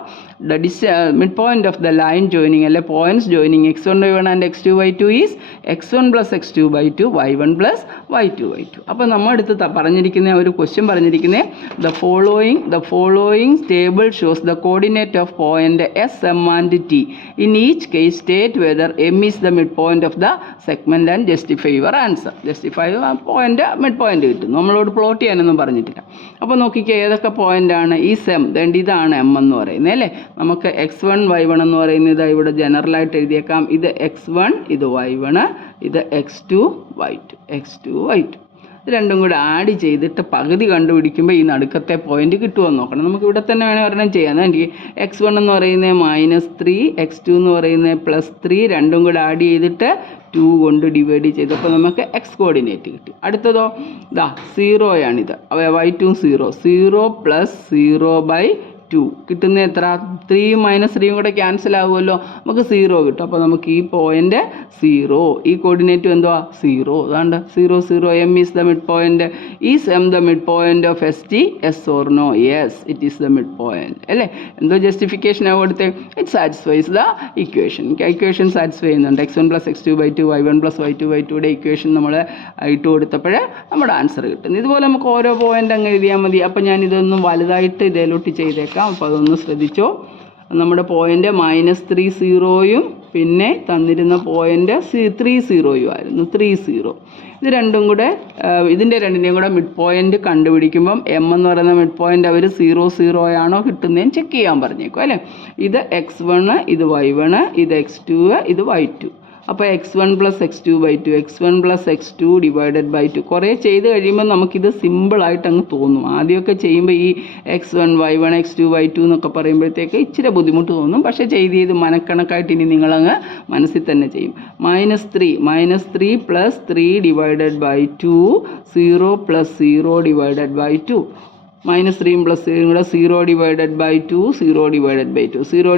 Mid point of the line joining അല്ലെ points joining x1 y1 and x2 y2 is x1 + x2 / 2 y1 + y2 / 2. അപ്പോൾ നമ്മൾ അടുത്ത് പറഞ്ഞിരിക്കുന്ന ഒരു ക്വസ്റ്റ്യൻ പറഞ്ഞിരിക്കുന്നത് the following table shows the coordinate of point S M and T. In each case state whether M is the midpoint of the segment and justify your answer. justify point mid point കിട്ടും. നമ്മളോട് plot ചെയ്യാനൊന്നും പറഞ്ഞിട്ടില്ല. അപ്പോൾ നോക്കിക്കുക ഏതൊക്കെ പോയിൻ്റാണ് ഈ sem. ഇതാണ് M എന്ന് പറയുന്നത് അല്ലേ. നമുക്ക് x1 y1 എന്ന് പറയുന്നത് ഇവിടെ ജനറലായിട്ട് എഴുതിയേക്കാം. ഇത് x1, ഇത് y1, ഇത് x2 y2. ഇത് രണ്ടും കൂടെ ആഡ് ചെയ്തിട്ട് പകുതി കണ്ടുപിടിക്കുമ്പോൾ ഈ നടുക്കത്തെ പോയിന്റ് കിട്ടുമെന്ന് നോക്കണം. നമുക്ക് ഇവിടെ തന്നെ വേണേൽ ഒരെണ്ണം ചെയ്യാം. എനിക്ക് x1 എന്ന് പറയുന്നത് -3, x2 എന്ന് പറയുന്നത് +3, രണ്ടും കൂടെ ആഡ് ചെയ്തിട്ട് 2 കൊണ്ട് ഡിവൈഡ് ചെയ്തപ്പോൾ നമുക്ക് x കോർഡിനേറ്റ് കിട്ടി. അടുത്തതോ 0 ആണിത്. y2 0 + 0/2 കിട്ടുന്ന എത്ര? 3 - 3 കൂടെ ക്യാൻസൽ ആകുമല്ലോ, നമുക്ക് 0 കിട്ടും. അപ്പോൾ നമുക്ക് ഈ പോയിൻ്റ് 0, ഈ കോർഡിനേറ്റ് എന്തുവാ? 0. അതാണ്ട് 0 0. M is the mid point. Is M the mid point of S T? Yes or no? Yes, it is the mid point അല്ലേ. എന്തോ ജസ്റ്റിഫിക്കേഷനാണ് കൊടുത്തത്. It satisfies the equation satisfy ചെയ്യുന്നുണ്ട്. x1 + x2 / 2 y1 + y2 / 2യുടെ equation നമ്മൾ ഇട്ട് കൊടുത്തപ്പോൾ നമ്മുടെ answer കിട്ടുന്നു. ഇതുപോലെ നമുക്ക് ഓരോ പോയിൻ്റ് അങ്ങ് എഴുതിയാൽ മതി. അപ്പോൾ ഞാൻ ഇതൊന്നും വലുതായിട്ട് ഇതിലോട്ട് ചെയ്തേക്കാം. അപ്പോൾ അതൊന്ന് ശ്രദ്ധിച്ചോ. നമ്മുടെ പോയിൻ്റ് -3 0 പിന്നെ തന്നിരുന്ന പോയിൻ്റ് 3 0 ആയിരുന്നു. 3 0. ഇത് രണ്ടും കൂടെ ഇതിൻ്റെ രണ്ടിൻ്റെയും കൂടെ മിഡ് പോയിൻ്റ് കണ്ടുപിടിക്കുമ്പം എം എന്ന് പറയുന്ന മിഡ് പോയിൻ്റ് അവർ 0 0 ആണോ കിട്ടുന്നതെന്ന് ചെക്ക് ചെയ്യാൻ പറഞ്ഞേക്കും അല്ലേ. ഇത് x1, ഇത് y1, ഇത് x2, ഇത് y2. അപ്പോൾ x1 + x2 / 2, x1 + x2 / 2. കുറേ ചെയ്ത് കഴിയുമ്പോൾ നമുക്കിത് സിമ്പിളായിട്ട് അങ്ങ് തോന്നും. ആദ്യമൊക്കെ ചെയ്യുമ്പോൾ ഈ x1 y1 x2 y2 എന്നൊക്കെ പറയുമ്പോഴത്തേക്ക് ഇച്ചിരി ബുദ്ധിമുട്ട് തോന്നും. പക്ഷേ ചെയ്ത് മനക്കണക്കായിട്ട് ഇനി നിങ്ങളങ്ങ് മനസ്സിൽ തന്നെ ചെയ്യും. -3 + 3 / 2, 0 + 0 / 2. -3 + 3 കൂടെ 0 / 2, 0 / 2. 0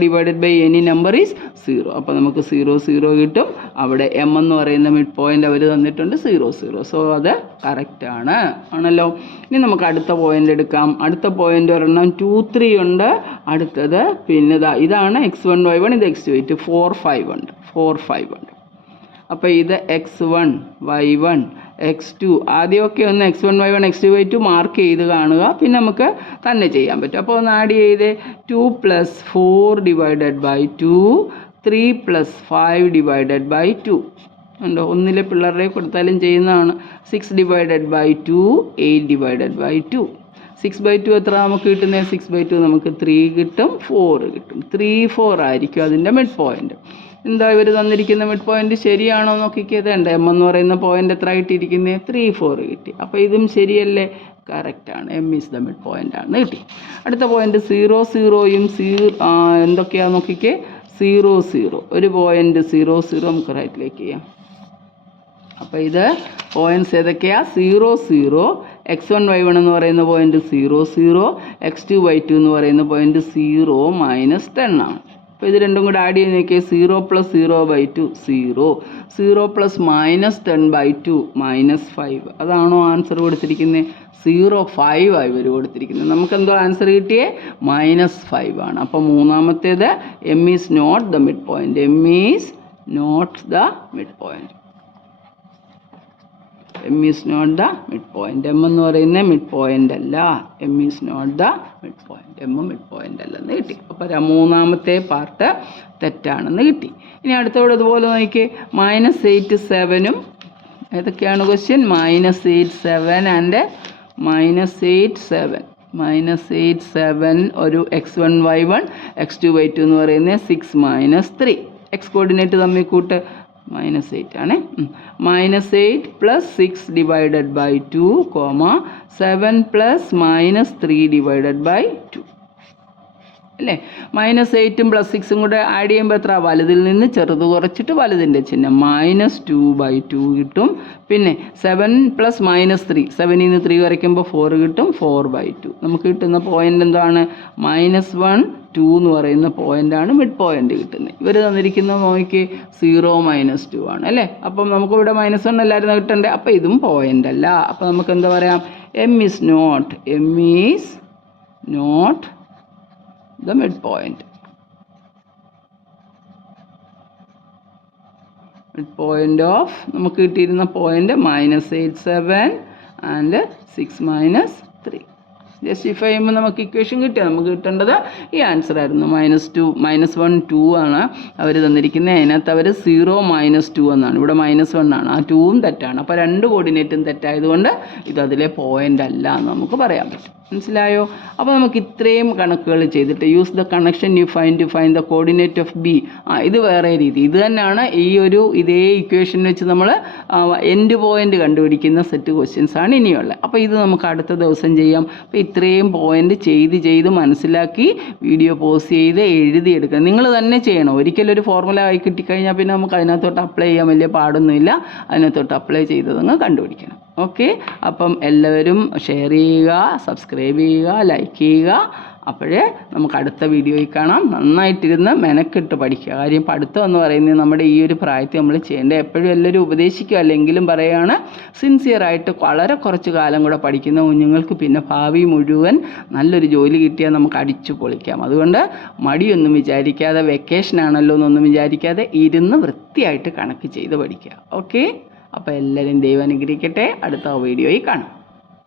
/ any number is 0. അപ്പോൾ നമുക്ക് 0 0 കിട്ടും. അവിടെ എം എന്ന് പറയുന്ന മിഡ് പോയിൻ്റ് അവർ തന്നിട്ടുണ്ട് 0 0. സോ അത് കറക്റ്റാണ് ആണല്ലോ. ഇനി നമുക്ക് അടുത്ത പോയിൻ്റ് എടുക്കാം. അടുത്ത പോയിൻ്റ് ഒരെണ്ണം 2 3 ഉണ്ട്. അടുത്തത് പിന്നെ ഇതാണ് x1 y1, ഇത് x2 y2. 4 5 ഉണ്ട്. അപ്പോൾ ഇത് x1 y1 x2 ആദ്യമൊക്കെ ഒന്ന് x1 y1 x2 y2 mark ചെയ്ത് കാണുക, പിന്നെ നമുക്ക് തന്നെ ചെയ്യാൻ പറ്റും. അപ്പോൾ ഒന്ന് ആഡ് ചെയ്ത് 2 + 4 / 2, 3 + 5 / 2 ഉണ്ടോ. ഒന്നിലെ പിള്ളേരുടെ കൊടുത്താലും ചെയ്യുന്നതാണ്. 6 / 2, 8 / 2. 6/2 എത്ര നമുക്ക് കിട്ടുന്നത്? 6/2 നമുക്ക് 3 കിട്ടും, 4 കിട്ടും. 3 4 ആയിരിക്കും അതിൻ്റെ മിഡ് പോയിൻ്റ്. എന്താ ഇവർ തന്നിരിക്കുന്ന മിഡ് പോയിൻ്റ് ശരിയാണോ നോക്കിക്കേതേണ്ട. എം എന്ന് പറയുന്ന പോയിൻ്റ് എത്ര കിട്ടിയിരിക്കുന്നത്? 3 4 കിട്ടി. അപ്പോൾ ഇതും ശരിയല്ലേ? കറക്റ്റാണ്. M is the mid point ആണ് കിട്ടി. അടുത്ത പോയിൻ്റ് 0 0 എന്തൊക്കെയാണെന്ന് നോക്കിക്കേ. 0 0 ഒരു പോയിൻ്റ് 0 0 നമുക്ക് റൈറ്റിലേക്ക് ചെയ്യാം. അപ്പോൾ ഇത് പോയിൻറ്റ്സ് ഏതൊക്കെയാണ്? 0 0 x1 y1 എന്ന് പറയുന്ന പോയിന്റ് 0 0, x2 y2 എന്ന് പറയുന്ന പോയിന്റ് 0 -10 ആണ്. അപ്പോൾ ഇത് രണ്ടും കൂടെ ആഡ് ചെയ്ത് നോക്കിയാൽ 0 + 0/2 0, 0 + -10/2 -5. അതാണോ ആൻസർ കൊടുത്തിരിക്കുന്നത്? 0.5 ആയി ഇവർ കൊടുത്തിരിക്കുന്നത്. നമുക്കെന്തോ ആൻസർ കിട്ടിയേ -5 ആണ്. അപ്പോൾ മൂന്നാമത്തേത് M is not the midpoint. M is not the midpoint. M is not the midpoint. M എന്ന് പറയുന്നത് മിഡ് പോയിന്റ് അല്ല. M is not the midpoint. M mid point അല്ലെന്ന് കിട്ടി. അപ്പോൾ മൂന്നാമത്തെ പാർട്ട് തെറ്റാണെന്ന് കിട്ടി. ഇനി അടുത്തവിടെ ഇതുപോലെ നോക്കി -8 7ഉം ഏതൊക്കെയാണ് ക്വസ്റ്റ്യൻ? -8 7 ആൻഡ് -8 7. -8 7 ഒരു x1 y1, x2 y2 എന്ന് പറയുന്നത് 6 -3. എക്സ് കോർഡിനേറ്റ് തമ്മിൽ കൂട്ട് -8 ആണ്. -8 + 6 / 2, 7 + -3 / 2 അല്ലേ? -8ഉം +6ഉം കൂടെ ആഡ് ചെയ്യുമ്പോൾ എത്ര? വലുതിൽ നിന്ന് ചെറുത് കുറച്ചിട്ട് വലുതിൻ്റെ ചിഹ്നം -2/2 കിട്ടും. പിന്നെ 7 + -3, 7ൽ നിന്ന് 3 കുറയ്ക്കുമ്പോൾ 4 കിട്ടും, 4/2. നമുക്ക് കിട്ടുന്ന പോയിന്റ് എന്താണ്? -1 2 എന്ന് പറയുന്ന പോയിന്റാണ് മിഡ് പോയിന്റ് കിട്ടുന്നത്. ഇവർ തന്നിരിക്കുന്ന നോക്കി 0 -2 ആണ് അല്ലേ? അപ്പം നമുക്കിവിടെ -1 അല്ലായിരുന്നു കിട്ടണ്ടേ? അപ്പോൾ ഇതും പോയിന്റ് അല്ല. അപ്പോൾ നമുക്ക് എന്താ പറയാം? M is not the midpoint. Midpoint of നമുക്ക് കിട്ടിയിരുന്ന പോയിന്റ് -8 7 and 6 -3. ജസ്റ്റിഫൈ ചെയ്യുമ്പോൾ നമുക്ക് ഇക്വേഷൻ കിട്ടിയ നമുക്ക് കിട്ടേണ്ടത് ഈ ആൻസർ ആയിരുന്നു. -1 2 ആണ് അവർ തന്നിരിക്കുന്നത്. അതിനകത്ത് അവർ 0 -2 എന്നാണ്, ഇവിടെ -1 ആണ്. ആ 2ഉം തെറ്റാണ്. അപ്പോൾ രണ്ട് കോർഡിനേറ്റും തെറ്റായതുകൊണ്ട് ഇതതിലെ പോയിന്റ് അല്ല എന്ന് നമുക്ക് പറയാൻ പറ്റും. മനസ്സിലായോ? അപ്പോൾ നമുക്ക് ഇത്രയും കണക്കുകൾ ചെയ്തിട്ട് use the connection you find to find the coordinate of B. ഇത് വേറെ രീതി. ഇത് തന്നെയാണ് ഇതേ ഇക്വേഷൻ വെച്ച് നമ്മൾ എൻഡ് പോയിന്റ് കണ്ടുപിടിക്കുന്ന സെറ്റ് ക്വസ്റ്റ്യൻസ് ആണ് ഇനിയുള്ളത്. അപ്പോൾ ഇത് നമുക്ക് അടുത്ത ദിവസം ചെയ്യാം. അപ്പോൾ ഇത്രയും പോയിന്റ് ചെയ്ത് മനസ്സിലാക്കി വീഡിയോ പോസ് ചെയ്ത് എഴുതിയെടുക്കുക. നിങ്ങൾ തന്നെ ചെയ്യണം. ഒരിക്കലും ഒരു ഫോർമുല ആയി കിട്ടിക്കഴിഞ്ഞാൽ പിന്നെ നമുക്ക് അതിനകത്തോട്ട് അപ്ലൈ ചെയ്യാൻ വലിയ പാടൊന്നുമില്ല. അതിനകത്തോട്ട് അപ്ലൈ ചെയ്തതങ്ങ് കണ്ടുപിടിക്കണം. ഓക്കെ, അപ്പം എല്ലാവരും ഷെയർ ചെയ്യുക, സബ്സ്ക്രൈബ് ചെയ്യുക, ലൈക്ക് ചെയ്യുക. അപ്പോഴേ നമുക്ക് അടുത്ത വീഡിയോയിൽ കാണാം. നന്നായിട്ടിരുന്ന് മെനക്കെട്ട് പഠിക്കുക. കാര്യം പഠിത്തം എന്ന് പറയുന്നത് നമ്മുടെ ഈ ഒരു പ്രായത്തിൽ നമ്മൾ ചെയ്യേണ്ടത്. എപ്പോഴും എല്ലാവരും ഉപദേശിക്കുക, അല്ലെങ്കിലും പറയുകയാണ് സിൻസിയറായിട്ട് വളരെ കുറച്ച് കാലം കൂടെ പഠിക്കുന്ന കുഞ്ഞുങ്ങൾക്ക് പിന്നെ ഭാവി മുഴുവൻ നല്ലൊരു ജോലി കിട്ടിയാൽ നമുക്ക് അടിച്ചു പൊളിക്കാം. അതുകൊണ്ട് മടിയൊന്നും വിചാരിക്കാതെ, വെക്കേഷനാണല്ലോ എന്നൊന്നും വിചാരിക്കാതെ ഇരുന്ന് വൃത്തിയായിട്ട് കണക്ക് ചെയ്ത് പഠിക്കുക. ഓക്കെ, അപ്പോൾ എല്ലാവരും ദൈവം അനുഗ്രഹിക്കട്ടെ. അടുത്ത വീഡിയോയിൽ കാണാം.